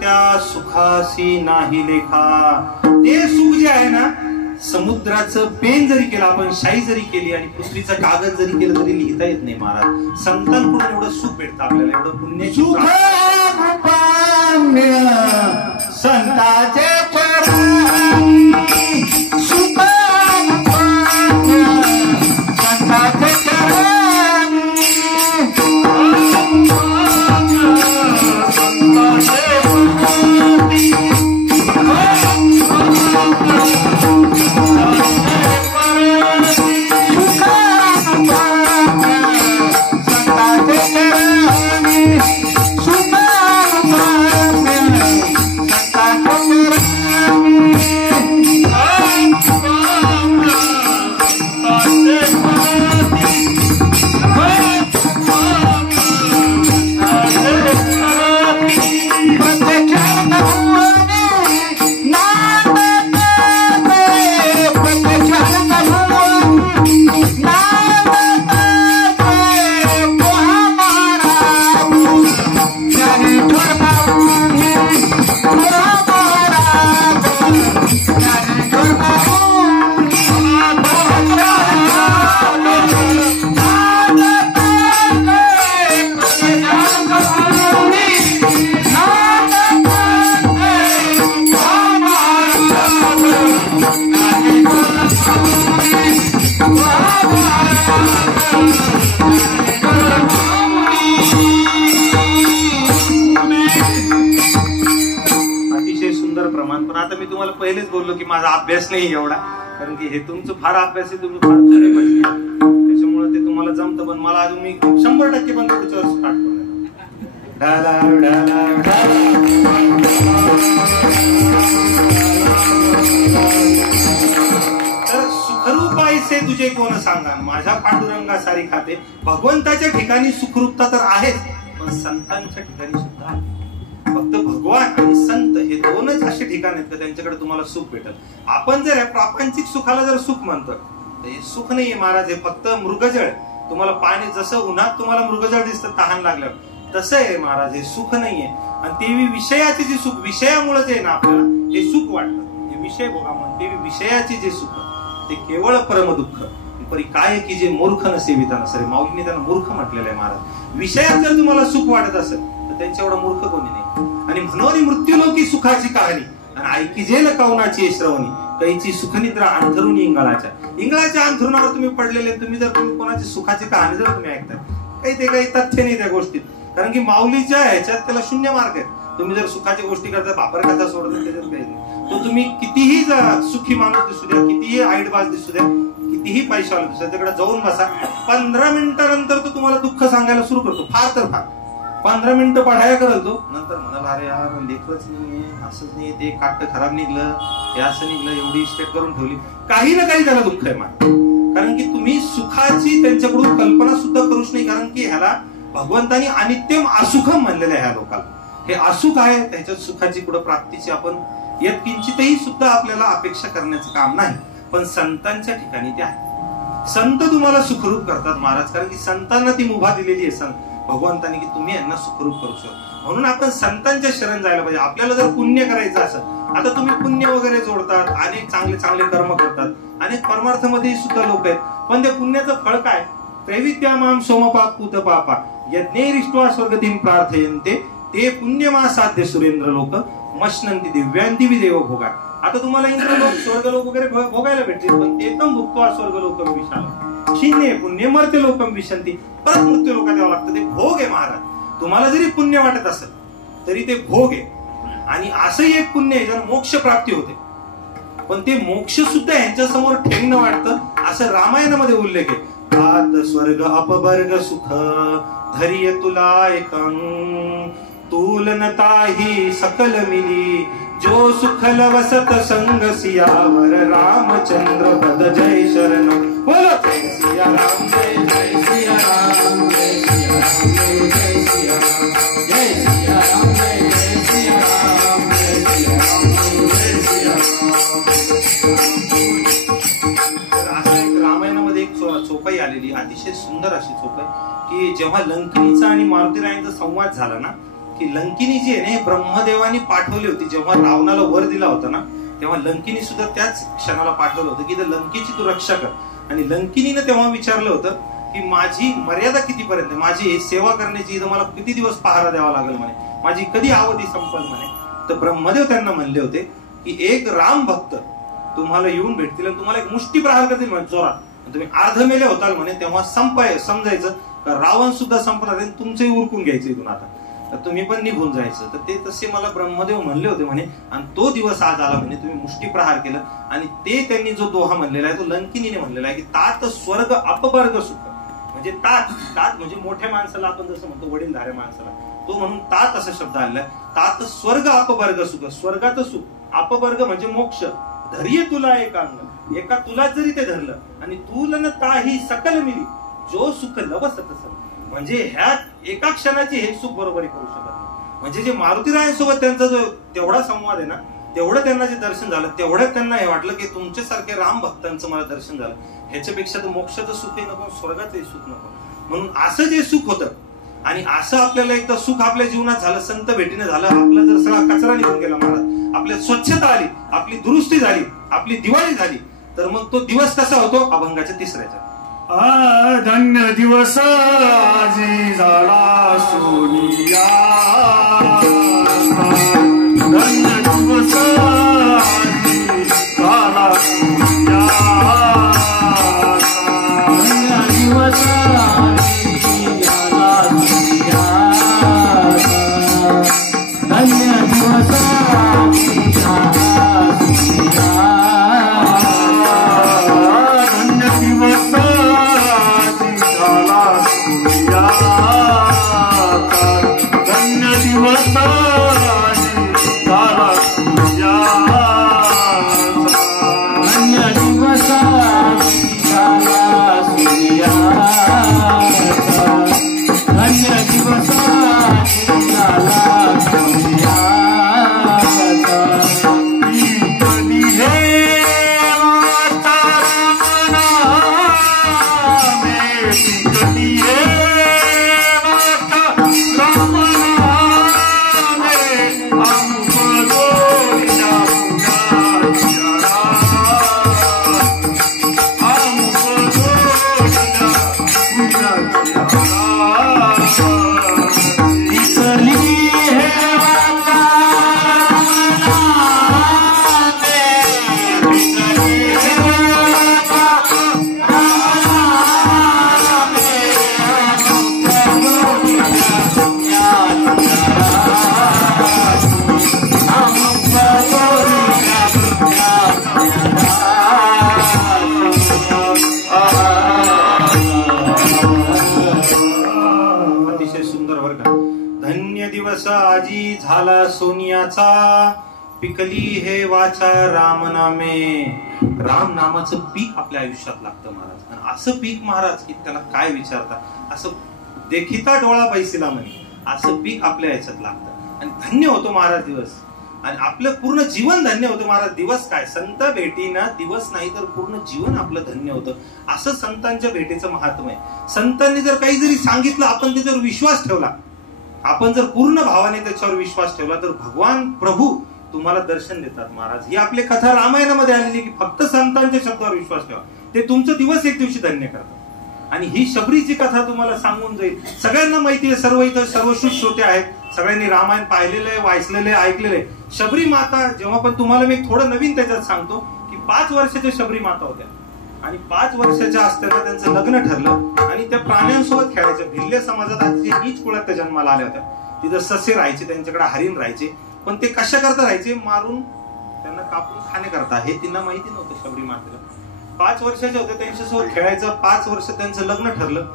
त्या सुखासी नाही लेखा. ते सुख जे आहे ना, समुद्राचं पेन जरी केलं आपण, शाई जरी केली आणि पृथ्वीचा कागद जरी केलं तरी लिहिता येत नाही महाराज. संतांकडून एवढं सुख भेटतं आपल्याला, एवढं पुण्य. संताचे पहिलेच बोललो की माझा अभ्यास नाही एवढा, कारण की हे तुमचं फार अभ्यास आहे, तुम्ही फार खरे पाहिजे, त्याच्यामुळे ते तुम्हाला जमतं. पण मला अजून मी 100% पण पुढच्या वर्षी स्टार्ट तर सुखरूप ऐसे तुझे कोण सांगा, माझ्या पांडुरंगा सारी खाते. भगवंताच्या ठिकाणी सुखरूपता तर आहेच, पण संतांच्या ठिकाणी सुद्धा आहे. फक्त भगवान आणि संत हे दोनच असे ठिकाण आहेत का त्यांच्याकडे तुम्हाला सुख भेटल. आपण जर प्रापंचिक सुखाला जर सुख म्हणतो, हे सुख नाहीये महाराज, हे फक्त मृगजळ. तुम्हाला पाणी जसं उन्हात तुम्हाला मृगजळ दिसतं तहान लागल्यावर, तसं आहे महाराज, हे सुख नाहीये. आणि ते विषयाचे जे सुख, विषयामुळे जे आहे ना आपल्याला हे सुख वाटतं, हे विषय बघा म्हणते विषयाचे जे सुख ते केवळ परम दुःख. परी काय की जे मूर्ख नसेविता नसरे, माऊलीने त्यांना मूर्ख म्हटलेलं आहे महाराज. विषयात जर तुम्हाला सुख वाटत असेल तर त्यांच्या एवढा मूर्ख कोणी नाही. आणि म्हणून मृत्यूलोकी सुखाची कहाणी आणि ऐकी जेल कवनाची श्रवणी, कैची सुखनिद्रा अंथरुण इंगळाच्या अंथरुणावर तुम्ही पडलेले. तुम्ही कोणाची सुखाची कहाणी जर तुम्ही ऐकता, काही तथ्य नाही त्या गोष्टीत, कारण की माऊलीच्या ह्याच्यात त्याला 0 मार्क आहेत. तुम्ही जर सुखाची गोष्टी करता, बापर कथा सोडता, त्याच्यात काही नाही. तो तुम्ही कितीही सुखी माणूस दिसू द्या, कितीही आईडबाज दिसू द्या, कितीही पैशावाला दिसू द्या, त्याकडे जाऊन बसा, 15 मिनिटानंतर तो तुम्हाला दुःख सांगायला सुरू करतो. फार तर फार 15 मिनिटं पढाया करतो, नंतर म्हणाला अरे यार लेखच नाहीये, असंच नाही, ते काट खराब निघलं, हे असं निघलं, एवढी स्टेट करून ठेवली. काही ना काही त्याला दुःख आहे मान, कारण की तुम्ही सुखाची त्यांच्याकडून कल्पना सुद्धा करूच नाही. कारण की ह्याला भगवंतानी अनित्यम असुखम म्हणलेलं आहे ह्या लोकांना. हे असुख आहे, त्याच्यात सुखाची कुठं प्राप्तीची आपण यत्किंचितही सुद्धा आपल्याला अपेक्षा करण्याचं काम नाही. पण संतांच्या ठिकाणी ते आहे. संत तुम्हाला सुखरूप करतात महाराज, कारण की संतांना ती मुभा दिलेली आहे संत भगवंताने की तुम्ही यांना सुखरूप करू शकता. म्हणून आपण संतांच्या शरण जायला पाहिजे. आपल्याला जर पुण्य करायचं असेल, आता तुम्ही पुण्य वगैरे जोडतात, अनेक चांगले चांगले कर्म करतात, अनेक परमार्थमध्ये सुद्धा लोक आहेत, पण त्या पुण्याचं फळ काय? त्रैविद्यामाम सोमपाप पूत पापा यज्ञैरिष्ट्वा स्वर्गतीं प्रार्थयन्ते ते पुण्यमा साध्य सुरेंद्र लोक मश्नंती दिव्यांती विदेव भोगा. आता तुम्हाला इंद्रलोक स्वर्गलोक वगैरे भोगायला भेटतील, पण ते तर भुक्त्वा स्वर्गलोकम विशाल क्षीणे पुण्य मर्त्य लोकम विशंती, परत मृत्यू लोकात यावं लागतं. ते भोग आहे महाराज. तुम्हाला जरी पुण्य वाटत असेल तरी ते भोग आहे. आणि असंही एक पुण्य आहे ज्याला मोक्ष प्राप्ती होते, पण ते मोक्ष सुद्धा यांच्या समोर ठेंगणं वाटतं. असं रामायणामध्ये उल्लेख आहे. आत स्वर्ग अपवर्ग सुख धैर्य तुला एकं तुलनताही सकल मिली जो सुखल वसत संग सियावर रामचंद्र पद जय शरण बोलो जय सिया राम जय जय सिया राम जय सिया राम जय सिया राम जय सिया राम जय सिया राम जय सिया राम. रामायणामध्ये एक चोपाई आलेली, अतिशय सुंदर अशी चोपाई, की जेव्हा लंकेचा आणि मारुतीरायांचा संवाद झाला ना, की लंकिनी जी आहे ना, हे ब्रह्मदेवानी पाठवली होती. जेव्हा रावणाला वर दिला होता ना, तेव्हा लंकिनी सुद्धा त्याच क्षणाला पाठवलं होतं की लंकेची तू रक्षा कर. आणि लंकिनीनं तेव्हा विचारलं होतं की माझी मर्यादा कितीपर्यंत, माझी सेवा करण्याची इथं मला किती दिवस पहारा द्यावा लागेल म्हणे, माझी कधी अवधी संपल म्हणे. तर ब्रह्मदेव त्यांना म्हणले होते की एक राम भक्त तुम्हाला येऊन भेटतील आणि तुम्हाला एक मुष्टी प्रहार करतील म्हणे जोरात, तुम्ही अर्ध मेले होताल म्हणे. तेव्हा समजायचं रावण सुद्धा संपणार आहे, तुमचंही उरकून घ्यायचं इथून आता, तर तुम्ही पण निघून जायचं. तर ते तसे मला ब्रह्मदेव म्हणले होते म्हणे. आणि तो दिवस आज आला म्हणे, तुम्ही मुष्टी प्रहार केलं. आणि ते त्यांनी जो दोहा म्हणलेला आहे तो लंकिनीने म्हणलेला आहे की तात स्वर्ग अपवर्ग सुख. म्हणजे तात म्हणजे मोठ्या माणसाला आपण जसं म्हणतो वडीलधाऱ्या माणसाला, तो म्हणून तात असा शब्द आलेला आहे. तात स्वर्ग अपवर्ग सुख, स्वर्गाचं सुख. अपवर्ग म्हणजे मोक्ष. धैर्य तुला एकांग, एका तुला जरी ते धरलं आणि तुला न ताही सकल मिली जो सुख लवसत. म्हणजे ह्या एका क्षणाची हे सुख बरोबरी करू शकत नाही. म्हणजे जे मारुतीरायांसोबत त्यांचा जो तेवढा संवाद आहे ना, तेवढं त्यांना जे दर्शन झालं, तेवढ्यात त्यांना हे वाटलं की तुमच्यासारखे राम भक्तांचं मला दर्शन झालं, ह्याच्यापेक्षा तर मोक्षाचं सुखही नको, स्वर्गाचंही सुख नको. म्हणून असं जे सुख होतं आणि असं आपल्याला एकदा सुख आपल्या जीवनात झालं, संत भेटीने झालं, आपला जर सगळा कचरा निघून गेला महाराज, आपल्यात स्वच्छता आली, आपली दुरुस्ती झाली, आपली दिवाळी झाली, तर मग तो दिवस कसा होतो अभंगाच्या तिसऱ्याच्या. धन्य दिवस आजी झाला सोनिया, धन्य दिवस आजी झाला सोनिया, धन्य दिवस आजी झाला सोनिया, धन्य दिवस आजी झाला सोनिया, धन्य दिवस झाला सोनियाचा, पिकली हे वाचा राम नामे. राम नामाचं पीक आपल्या आयुष्यात लागतं महाराज. आणि असं पीक महाराज की त्याला काय विचारता, असं देखिता डोळा बैसीला म्हणे, असं पीक आपल्या याच्यात लागतं आणि धन्य होतो महाराज दिवस. आणि आपलं पूर्ण जीवन धन्य होतं महाराज. दिवस काय, संत भेटीनं दिवस नाही तर पूर्ण जीवन आपलं धन्य होतं. असं संतांच्या भेटीचं महात्म आहे. संतांनी जर काही जरी सांगितलं, आपण त्याच्यावर विश्वास ठेवला, आपण जर पूर्ण भावाने त्याच्यावर विश्वास ठेवला, तर भगवान प्रभू तुम्हाला दर्शन देतात महाराज. ही आपली कथा रामायणामध्ये आलेली की फक्त संतांच्या शब्दावर विश्वास ठेवा, ते तुमचं दिवस एक दिवशी धन्य करतात. आणि ही शबरीची कथा तुम्हाला सांगून जाईल. सगळ्यांना माहिती आहे, सर्व इथं सर्व श्रोते आहेत, सगळ्यांनी रामायण पाहिलेलं आहे, वाचलेलं आहे, ऐकलेलं आहे. शबरी माता जेव्हा, पण तुम्हाला मी थोडं नवीन त्याच्यात सांगतो की 5 वर्षाच्या शबरी माता होत्या आणि 5 वर्षाच्या असताना त्यांचं लग्न ठरलं आणि त्या प्राण्यांसोबत खेळायच्या. भिल्ले समाजात आजचे नीच कुळात त्या जन्माला आल्या होत्या. तिथं ससे राहायचे, त्यांच्याकडे हरिण राहायचे, पण ते कशा करता राहायचे, मारून त्यांना कापून खाणे करता, हे त्यांना माहिती नव्हतं शबरी मातेला. 5 वर्षाच्या होत्या, त्यांच्यासोबत खेळायचं. 5 वर्ष त्यांचं लग्न ठरलं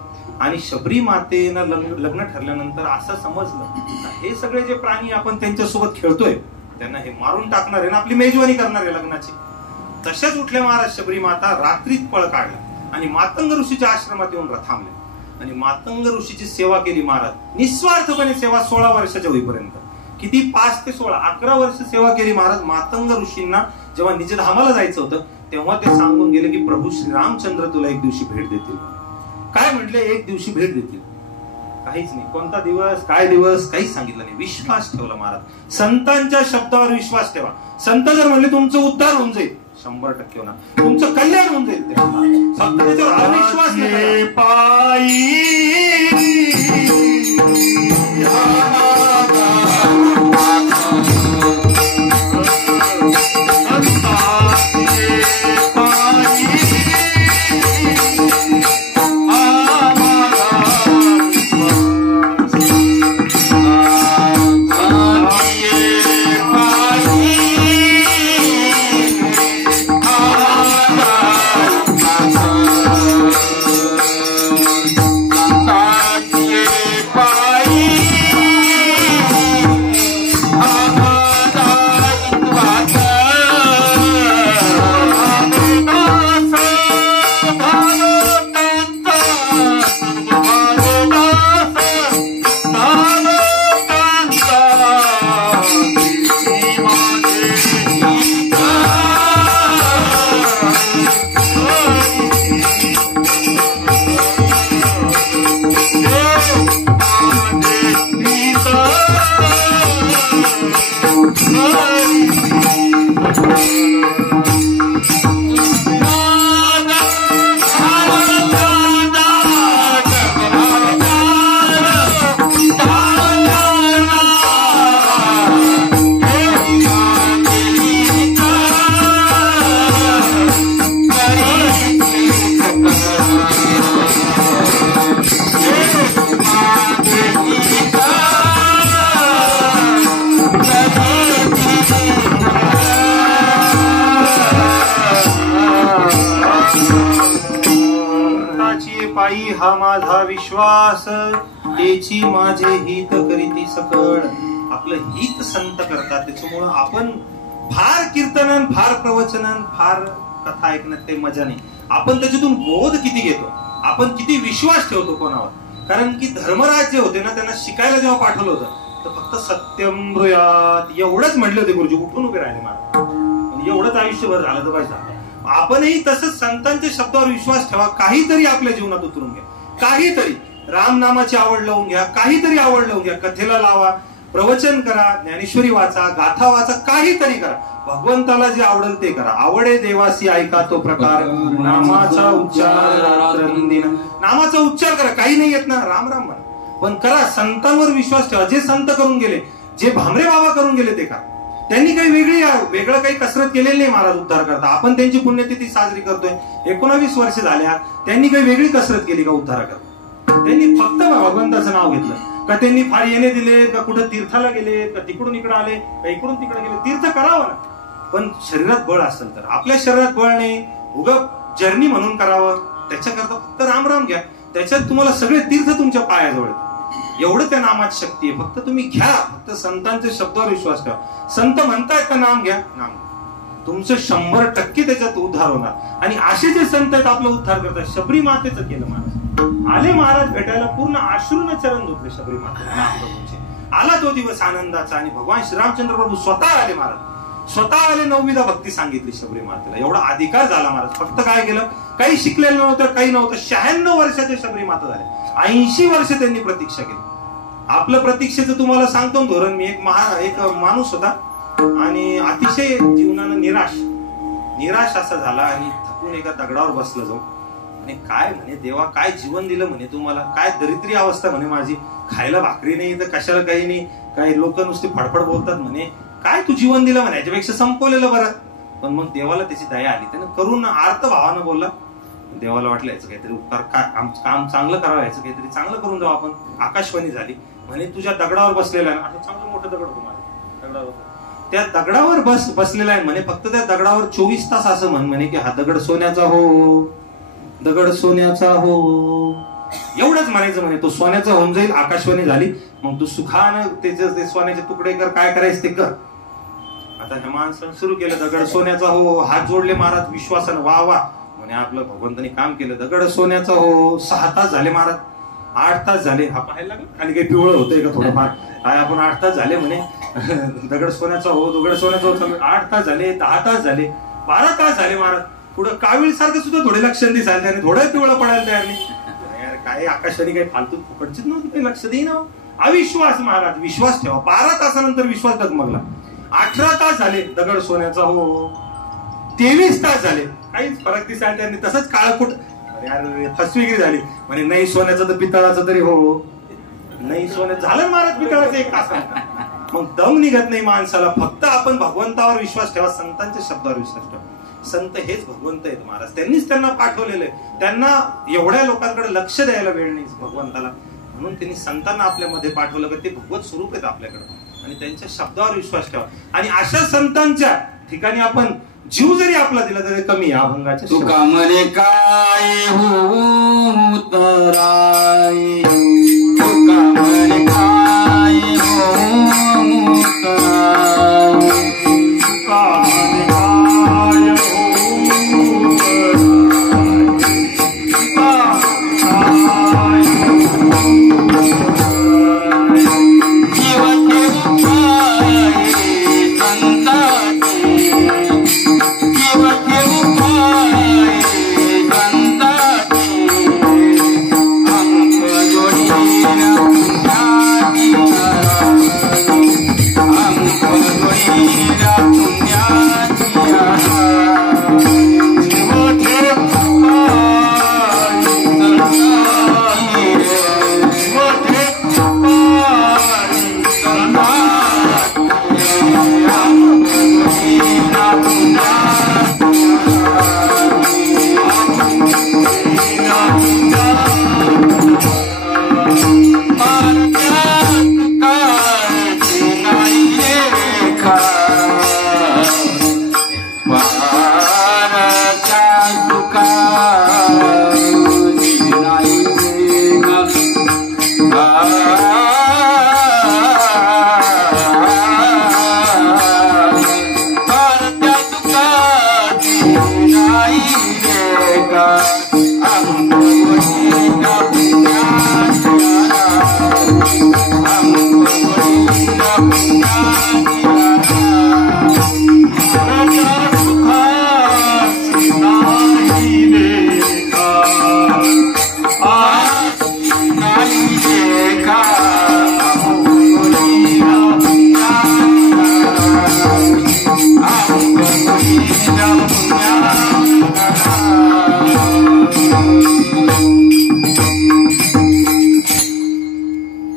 आणि शबरी मातेनं लग्न ठरल्यानंतर असं समजलं हे सगळे जे प्राणी आपण त्यांच्यासोबत खेळतोय त्यांना हे मारून टाकणार आहे ना, आपली मेजवानी करणार आहे लग्नाची. तशाच उठल्या महाराज शबरी माता, रात्रीत पळ काढला आणि मातंग ऋषीच्या आश्रमात येऊन थांबले आणि मातंग ऋषीची सेवा केली महाराज. निस्वार्थपणे सेवा 16 वर्षाच्या होईपर्यंत. किती, 5 ते 16, 11 वर्ष सेवा केली महाराज. मातंग ऋषींना जेव्हा निजधामाला जायचं होतं तेव्हा ते सांगून गेले की प्रभू श्रीरामचंद्र तुला एक दिवशी भेट देतील. काय म्हटले, एक दिवशी भेट देतील. काहीच नाही. कोणता दिवस, काय दिवस, काहीच सांगितलं नाही. विश्वास ठेवला महाराज. संतांच्या शब्दावर विश्वास ठेवा. संत जर म्हणले तुमचं उद्धार होऊन जाईल, 100% होणार. तुमचं कल्याण होऊन जाईल. फक्त त्याच्यावर अविश्वास नाही पायी हा माझा विश्वास, त्याची माझे हित करीती सकळ. आपलं हित संत करतात, त्याच्यामुळं आपण फार कीर्तनन, फार प्रवचनन, फार कथा ऐकण्यात काही मजा नाही. आपण त्याच्यातून बोध किती घेतो, आपण किती विश्वास ठेवतो कोणावर. कारण की धर्मराज जे होते ना, त्यांना शिकायला जेव्हा पाठवलं होतं तर फक्त सत्यम ब्रूयात एवढंच म्हटलं होते गुरुजी, उठून उभे राहिले महाराज. एवढंच आयुष्यभर झालं तर पाहिजे. आपणही तसंच संतांच्या शब्दावर विश्वास ठेवा. काहीतरी आपल्या जीवनात उतरून घ्या, काहीतरी राम नामाची आवड लावून घ्या, काहीतरी आवड लावून घ्या. कथेला लावा, प्रवचन करा, ज्ञानेश्वरी वाचा, गाथा वाचा, काहीतरी करा. भगवंताला जे आवडेल ते करा. आवडे देवासी ऐका तो प्रकार, नामाचा उच्चार रात्रंदिन. नामाचा उच्चार करा. काही नाही येत ना, राम राम म्हणा, पण करा. संतांवर विश्वास ठेवा. जे संत करून गेले, जे भामरे बाबा करून गेले ते करा. त्यांनी काही वेगळं काही कसरत केलेली नाही महाराज उद्धार करता. आपण त्यांची पुण्यतिथी साजरी करतोय, 19 वर्ष झाल्या. त्यांनी काही वेगळी कसरत केली का उद्धार करता? त्यांनी फक्त भगवंताचं नाव घेतलं का? त्यांनी फार येणे दिले का? कुठं तीर्थाला गेले का? तिकडून इकडे आले का? इकडून तिकडे गेले? तीर्थ करावं ना, पण शरीरात बळ असेल तर. आपल्या शरीरात बळ नाही, उगं जर्नी म्हणून करावं. त्याच्याकरता फक्त राम राम घ्या. त्याच्यात तुम्हाला सगळे तीर्थ तुमच्या पायाजवळ. एवढं त्या नामात शक्ती आहे. फक्त तुम्ही घ्या. फक्त संतांच्या शब्दावर विश्वास ठेवा. संत म्हणतायत का नाम घ्या, नाम. तुमचं 100% त्याच्यात उद्धार होणार. आणि असे जे संत आहेत आपला उद्धार करतात. शबरी मातेचं केलं महाराज. आले महाराज भेटायला, पूर्ण अश्रूने चरण धुतले शबरी माते. आला तो दिवस आनंदाचा. आणि भगवान श्रीरामचंद्र प्रभू स्वतः आले महाराज. स्वतः आले, 9वीदा भक्ती सांगितली शबरी मातेला. एवढा अधिकार झाला महाराज. फक्त काय केलं? काही शिकलेलं नव्हतं, काही नव्हतं. 96 वर्षाचे शबरी माता झाले. 80 वर्ष त्यांनी प्रतीक्षा केली. आपलं प्रतीक्षेचं तुम्हाला सांगतो धोरण मी. एक माणूस होता आणि अतिशय जीवनानं निराश असा झाला आणि थकून एका दगडावर बसलं जाऊन. आणि काय म्हणे, देवा काय जीवन दिलं म्हणे तुम्हाला, काय दरिद्री अवस्था म्हणे माझी, खायला भाकरी नाही तर कशाला काही नाही. काही लोक नुसते फडफड बोलतात म्हणे, काय तू जीवन दिलं म्हणे, याच्यापेक्षा संपवलेलं बरं. पण मग देवाला त्याची दया आली. त्यानं करून आर्त भावानं बोलला. देवाला वाटलं याचं काहीतरी उपकार, काम चांगलं करावं, याचं काहीतरी चांगलं करून जाऊ आपण. आकाशवाणी झाली म्हणे, तुझ्या दगडावर बसलेला आहे. असं चांगलं मोठं दगड होतं दगडावर, त्या दगडावर बसलेला आहे म्हणे. फक्त त्या दगडावर 24 तास असं म्हणे की हा दगड सोन्याचा हो, दगड सोन्याचा हो, एवढंच म्हणायचं म्हणे. तो सोन्याचा होऊन जाईल. आकाशवाणी झाली. मग तू सुखानं ते सोन्याचे तुकडे कर, काय करायचं ते कर. आता ह्या माणसानं सुरू केलं, दगड सोन्याचा हो. हात जोडले महाराज विश्वासानं, वा वा म्हणे, आपलं भगवंतानी काम केलं. दगड सोन्याचा हो. 6 तास झाले महाराज, 8 तास झाले. हा पाहायला लागला खाली काही पिवळं होतंय का थोडंफार, काय आपण 8 तास झाले म्हणे. दगड सोन्याचा हो, दगड सोन्याचा हो. 8 तास झाले, 10 तास झाले, 12 तास झाले महाराज. पुढं कावीळ सारखं सुद्धा थोडे लक्षण दिसायला आणि थोडं पिवळं पडायला तयार नाही. यार काय आकाशवाणी काही फालतू फुकटचीच नव्हती, काही लक्ष देईना. अविश्वास महाराज, विश्वास ठेवा. 12 तासानंतर विश्वास डगमगला. 18 तास झाले दगड सोन्याचा हो, 23 तास झाले, काहीच फरक दिसायला त्यांनी तसंच काळकुट. अरे यार फसवेगिरी झाली. म्हणे नाही सोन्याचं तर पितळाचं तरी हो, नाही सोन्याचं झालं महाराज पितळाचं 1 तास. मग दम निघत नाही माणसाला. फक्त आपण भगवंतावर विश्वास ठेवा, संतांच्या शब्दावर विश्वास ठेवा. संत हेच भगवंत आहेत महाराज, त्यांनीच त्यांना पाठवलेलं आहे. त्यांना एवढ्या लोकांकडे लक्ष द्यायला वेळ नाही भगवंताला, म्हणून त्यांनी संतांना आपल्यामध्ये पाठवलं की ते भगवत स्वरूप आहेत आपल्याकडे, आणि त्यांच्या शब्दावर विश्वास ठेवा. आणि अशा संतांच्या ठिकाणी आपण जीव जरी आपला दिला तरी कमी. अभंगाच्या तुका म्हणे काय होतराय, तुका म्हणे काय होतराय,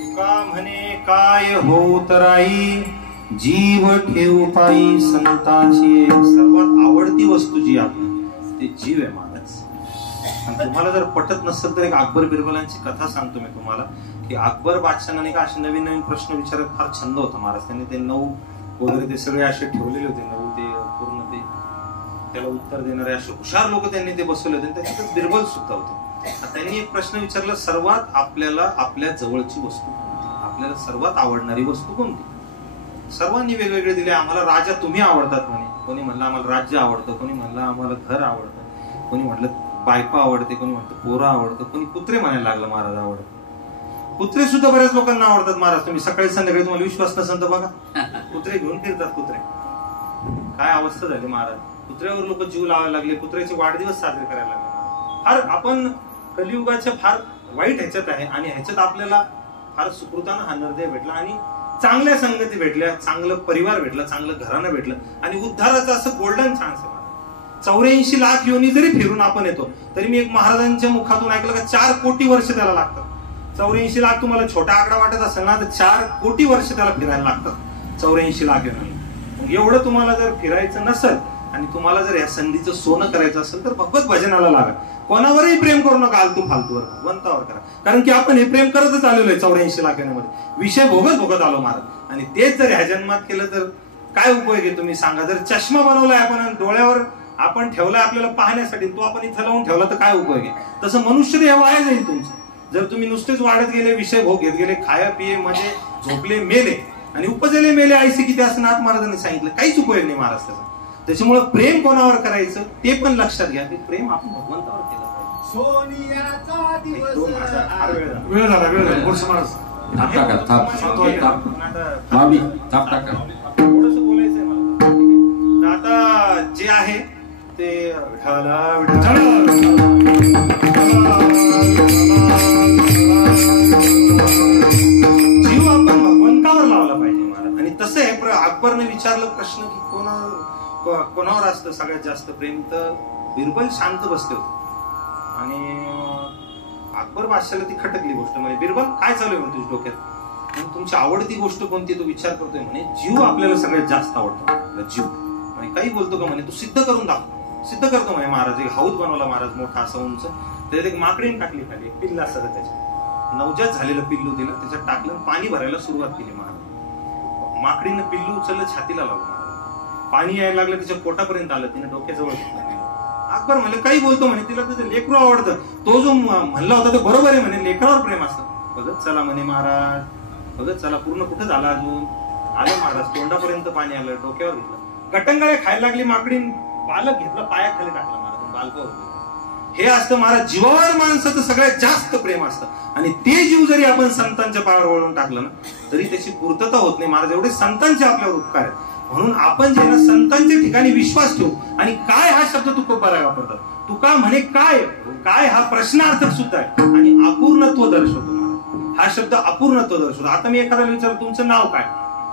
तुका म्हणे काय जीव ठेवू पायी संताची. सर्वात आवडती वस्तू जी आपली ते जीव आहे महाराज. आणि तुम्हाला जर पटत नसेल तर एक अकबर बिरबलांची कथा सांगतो मी तुम्हाला, की अकबर बादशाहाने का असे नवीन नवीन प्रश्न विचारत फार छंद होता महाराज. त्यांनी ते 9 वगैरे ते सगळे असे ठेवलेले होते, 9 ते पूर्ण ते त्याला उत्तर देणारे असे हुशार लोक त्यांनी ते बसवले होते. त्याच्यातच बिरबल सुद्धा होते. त्यांनी एक प्रश्न विचारला, सर्वात आपल्याला आपल्या जवळची वस्तू, आपल्याला सर्वात आवडणारी वस्तू कोणती? सर्वांनी वेगवेगळे दिले. आम्हाला राजा तुम्ही आवडतात म्हणे, कोणी म्हणलं आम्हाला राज्य आवडतं, कोणी म्हणलं आम्हाला घर आवडतं, कोणी म्हटलं बायको आवडते, कोणी म्हणतं पोरं आवडतं, कोणी कुत्रे म्हणायला लागलं महाराज आवडतं. कुत्रे सुद्धा बऱ्याच लोकांना आवडतात महाराज. तुम्ही सकाळी संध्याकाळी तुम्हाला विश्वास नसेल तर बघा, कुत्रे घेऊन फिरतात. कुत्रे काय अवस्था झाली महाराज. कुत्र्यावर लोक जीव लावायला लागले, कुत्र्याचे वाढदिवस साजरे करायला लागले. फार आपण कलियुगाच्या फार वाईट ह्याच्यात आहे, आणि ह्याच्यात आपल्याला फार सुकृतानं हा निर्णय भेटला, आणि चांगल्या संगती भेटल्या, चांगलं परिवार भेटलं, चांगलं घराणं भेटलं, आणि उद्धाराचं असं गोल्डन चान्स आहे. 84 लाख योनी जरी फिरून आपण येतो तरी मी एक महाराजांच्या मुखातून ऐकलं का 4 कोटी वर्ष त्याला लागतात. 84 लाख तुम्हाला छोटा आकडा वाटत असेल ना, तर 4 कोटी वर्ष त्याला फिरायला लागतात 84 लाख योनी. मग एवढं तुम्हाला जर फिरायचं नसेल आणि तुम्हाला जर या संधीचं सोनं करायचं असेल तर भगवत भजनाला लागा. कोणावरही प्रेम करू नका, आलतू फालतूवर, भगवंतावर करा. कारण की आपण हे प्रेम करतच आलेलो आहे 84 लाखांमध्ये, विषय भोगत आलो महाराज. आणि तेच जर ह्या जन्मात केलं तर काय उपयोग आहे तुम्ही सांगा. जर चष्मा बनवलाय आपण, डोळ्यावर आपण ठेवलाय आपल्याला पाहण्यासाठी, तो आपण इथं लावून ठेवला तर काय उपयोग आहे. तसं मनुष्य देह वाया जाईल तुमचं जर तुम्ही नुसतेच वाढत गेले, विषय भोग घेत गेले, खाया पिये म्हणजे झोपले मेले, आणि उपजले मेले ऐसे किती असं नाथ महाराजांनी सांगितलं. काहीच उपयोग नाही महाराज त्याचा. त्याच्यामुळे प्रेम कोणावर करायचं ते पण लक्षात घ्या, ते प्रेम आपण भगवंतावर केलं पाहिजे. सोनियाचा दिवस वेळ झाला पुरुष महाराज. थोडंसं बोलायचंय मला. आता जे आहे ते विठाला विचारलं प्रश्न की कोणावर असतं सगळ्यात जास्त प्रेम, तर बिरबल शांत बसले होते आणि अकबर बादशाला ती खटकली गोष्ट. म्हणजे बिरबल काय चालू आहे तुझ्या डोक्यात, तुमची आवडती गोष्ट कोणती तो विचार करतोय. म्हणे जीव आपल्याला सगळ्यात जास्त आवडतो, जीव. म्हणे काही बोलतो का, म्हणे तू सिद्ध करून दाखव. सिद्ध करतो म्हणे महाराज. एक हौद बनवला महाराज मोठा असा उंच, त्याच्यात एक माकडीन टाकली खाली, एक पिल्ला असं त्याच्यात नवजात झालेलं पिल्लू दिलं, त्याच्यात टाकलं, पाणी भरायला सुरुवात केली महाराज. माकडीनं पिल्लू उचललं, छातीला लावलं महाराज. पाणी यायला लागलं, त्याच्या पोटापर्यंत आलं, तिने डोक्याजवळ घेतलं. अकबर म्हणलं काही बोलतो म्हणे, तिला त्याचं लेकरू आवडतं. तो जो म्हणला होता तो बरोबर आहे म्हणे, लेकरावर प्रेम असतं. बघत चला म्हणे महाराज, बघत चला. पूर्ण कुठं झाला अजून, आलं महाराज, तोंडापर्यंत पाणी आलं, डोक्यावर घेतलं. गटंगाळे खायला लागली माकडी, बालक घेतलं, पायाखाली टाकलं महाराज, बालकावर. हे असतं महाराज, जीवावर माणसाचं सगळ्यात जास्त प्रेम असतं. आणि ते जीव जरी आपण संतांच्या पायावर वळून टाकलं ना, तरी त्याची पूर्तता होत नाही महाराज. एवढे संतांचे आपल्यावर उपकार आहेत. म्हणून आपण जे ना संतांच्या ठिकाणी विश्वास ठेवू. आणि काय हा शब्द तुकोबाराय वापरतात. तुका म्हणे काय, काय हा प्रश्नार्थक सुद्धा आहे आणि अपूर्णत्व दर्शवतो महाराज. हा शब्द अपूर्णत्व दर्शवतो. आता मी एखाद्याला विचारलं तुमचं नाव काय,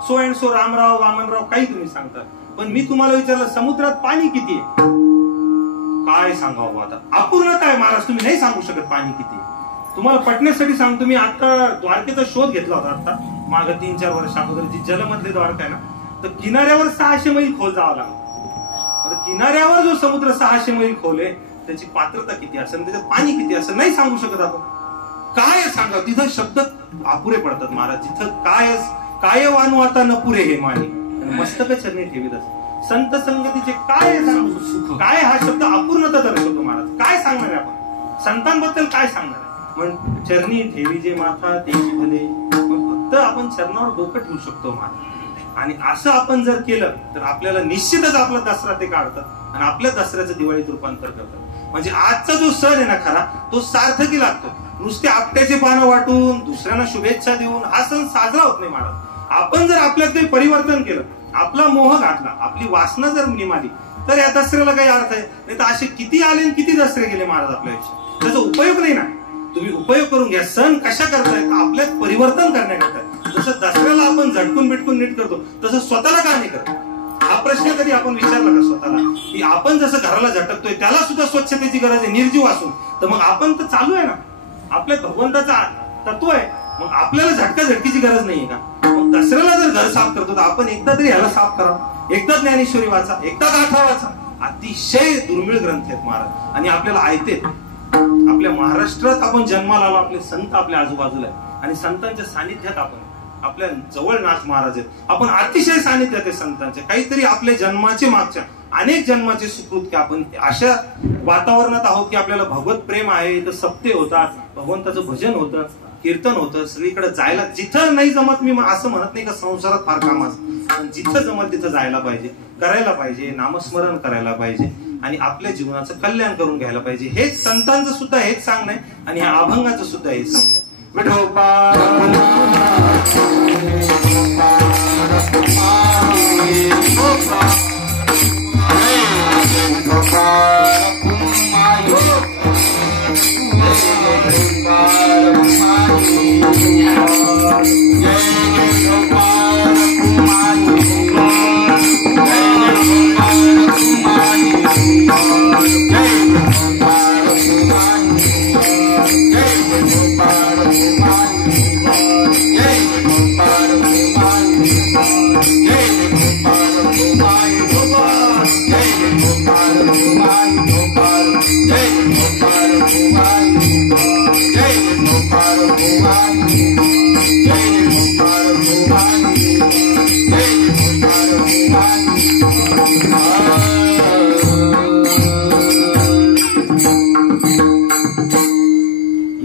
so and so Ramrao, Wamanrao, काही तुम्ही सांगता. पण मी तुम्हाला विचारलं समुद्रात पाणी किती आहे, काय सांगावं आता, अपूर्णता आहे महाराज. तुम्ही नाही सांगू शकत पाणी किती. तुम्हाला पटण्यासाठी सांगतो, मी आता द्वारकेचा शोध घेतला होता आता मागे 3-4 वर्ष अगोदर. जी जलमधले द्वारका आहे ना, तर किनाऱ्यावर 600 मैल खोल जावं लागलं. किनाऱ्यावर जो समुद्र 600 मैल खोल आहे, त्याची पात्रता किती असेल, त्याचं पाणी किती असेल, नाही सांगू शकत आपण. काय सांगा, तिथं शब्द अपुरे पडतात महाराज. जिथं काय वानू आता न पुरे हे माने, मस्तक चरणी ठेवीत असत. संत संगतीचे काय सांगू, काय हा शब्द अपूर्णता दर्शवतो महाराज. काय सांगणार आहे आपण संतांबद्दल, काय सांगणार आहे. पण चरणी ठेवी जे माथा ते भले, फक्त आपण चरणावर डोकं ठेवू शकतो महाराज. आणि असं आपण जर केलं तर आपल्याला निश्चितच आपला दसरा ते काढतात आणि आपल्या दसऱ्याचं दिवाळीत रूपांतर करतात. म्हणजे आजचा जो सण आहे ना खरा, तो सार्थकी लागतो. नुसते आपट्याचे पानं वाटून दुसऱ्यांना शुभेच्छा देऊन हा सण साजरा होत नाही महाराज. आपण जर आपल्यात काही परिवर्तन केलं, आपला मोह घातला, आपली वासना जर निमाली, तर या दसऱ्याला काही अर्थ आहे. नाही तर असे किती आले आणि किती दसरे गेले महाराज आपल्या आयुष्यात, त्याचा उपयोग नाही ना. तुम्ही उपयोग करून घ्या. सण कशा करताय, आपल्यात परिवर्तन करण्याकरता. जसं दसऱ्याला आपण झटकून बिटकून नीट करतो, तसं स्वतःला का नाही करतो. हा प्रश्न कधी आपण विचारला का स्वतःला, की आपण जसं घराला झटकतोय त्याला सुद्धा स्वच्छतेची गरज आहे, निर्जीव असून. तर मग आपण तर चालू आहे ना, आपल्या भगवंताचा तत्व आहे, मग आपल्याला झटकाझटकीची गरज नाहीये का. मग दसऱ्याला जर घर साफ करतो तर आपण एकदा तरी ह्याला साफ करावं. एकदा ज्ञानेश्वरी वाचा, एकदा गाथा वाचा. अतिशय दुर्मिळ ग्रंथ आहेत महाराज आणि आपल्याला ऐकते. आपल्या महाराष्ट्रात आपण जन्माला आलो, आपले संत आपल्या आजूबाजूला आहेत आणि संतांच्या सानिध्यात आपण, आपल्या जवळ नाथ महाराज आहेत. आपण अतिशय सानिध्यात आहे संतांचे. काहीतरी आपल्या जन्माचे मागच्या अनेक जन्माचे सुकृत की आपण अशा वातावरणात आहोत की आपल्याला भगवत प्रेम आहे. तर सप्ते होतात, भगवंताचं भजन होतं, कीर्तन होतं, सगळीकडे जायला. जिथं नाही जमत, मी असं म्हणत नाही का संसारात फार काम असतं, पण जिथं जमत तिथं जायला पाहिजे, करायला पाहिजे, नामस्मरण करायला पाहिजे आणि आपल्या जीवनाचं कल्याण करून घ्यायला पाहिजे. हेच संतांचं सुद्धा हेच सांगणं आहे आणि ह्या अभंगाचं सुद्धा हेच सांगणं आहे.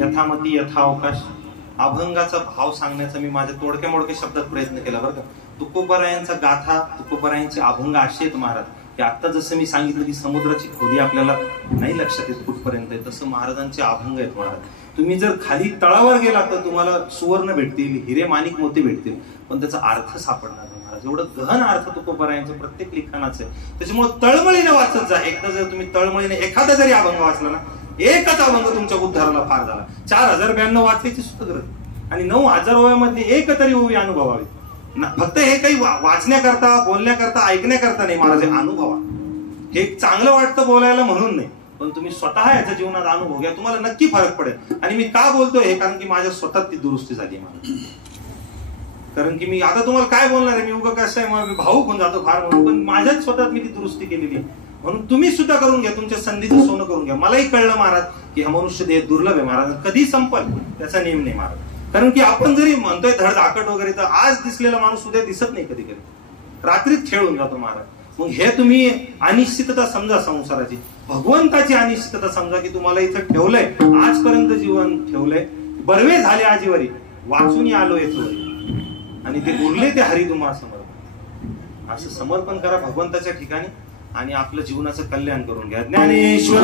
यथामती यथावकाश. अभंगाचा भाव सांगण्याचा मी माझ्या तोडक्या मोडक्या शब्दात प्रयत्न केला बरं का. तुकोबारायांचा गाथा, तुकोबारायांचे अभंग असे आहेत महाराज की आता जसं मी सांगितलं की समुद्राची खोली आपल्याला नाही लक्षात येत कुठपर्यंत आहे, तसं महाराजांचे अभंग आहेत महाराज. तुम्ही जर खाली तळावर गेला तर तुम्हाला सुवर्ण भेटतील, हिरे माणिक मोती भेटतील, पण त्याचा अर्थ सापडणार नाही महाराज. एवढं गहन अर्थ तुकोबारायांचं प्रत्येक लिखाणाचं आहे. त्याच्यामुळे तळमळीने वाचत जा. एकदा जर तुम्ही तळमळीने एखादा जरी अभंग वाचला ना, एकच अभंग तुमच्या उद्धाराला फार झाला. 4092 वाचायची सुद्धा गरज आणि 9000 ओव्यामधली एक तरी ओवी अनुभवावी. फक्त हे काही वाचण्याकरता बोलण्याकरता ऐकण्याकरता नाही महाराज, अनुभवा. हे चांगलं वाटतं बोलायला म्हणून नाही, पण तुम्ही स्वतः याच्या जीवनात अनुभव घ्या, तुम्हाला नक्की फरक पडेल. आणि मी का बोलतोय हे, कारण की माझ्या स्वतः ती दुरुस्ती झाली मला. कारण की मी आता तुम्हाला काय बोलणार आहे, मी उगा कसं आहे, मी भाऊक होऊन जातो फार म्हणून, पण माझ्याच स्वतः मी ती दुरुस्ती केलेली आहे. म्हणून तुम्ही सुद्धा करून घ्या, तुमच्या संधीचं सोनं करून घ्या. मलाही कळलं महाराज की हा मनुष्य देह दुर्लभ आहे महाराज, कधी संपल त्याचा नियम नाही महाराज. कारण की आपण जरी म्हणतोय धडधाकट वगैरे, तर आज दिसलेला माणूस उद्या दिसत नाही, कधी कधी रात्रीच खेळून जातो महाराज. मग हे तुम्ही अनिश्चितता समजा संसाराची, भगवंताची अनिश्चितता समजा, की तुम्हाला इथं ठेवलंय, आजपर्यंत जीवन ठेवलंय, बर्वे झाले आजीवरी, वाचून आलो येथोरी, आणि ते उरले ते हरी तुम्हा समर्पण. असं समर्पण करा भगवंताच्या ठिकाणी आणि आपलं जीवनाचं कल्याण करून घ्या. ज्ञानेश्वर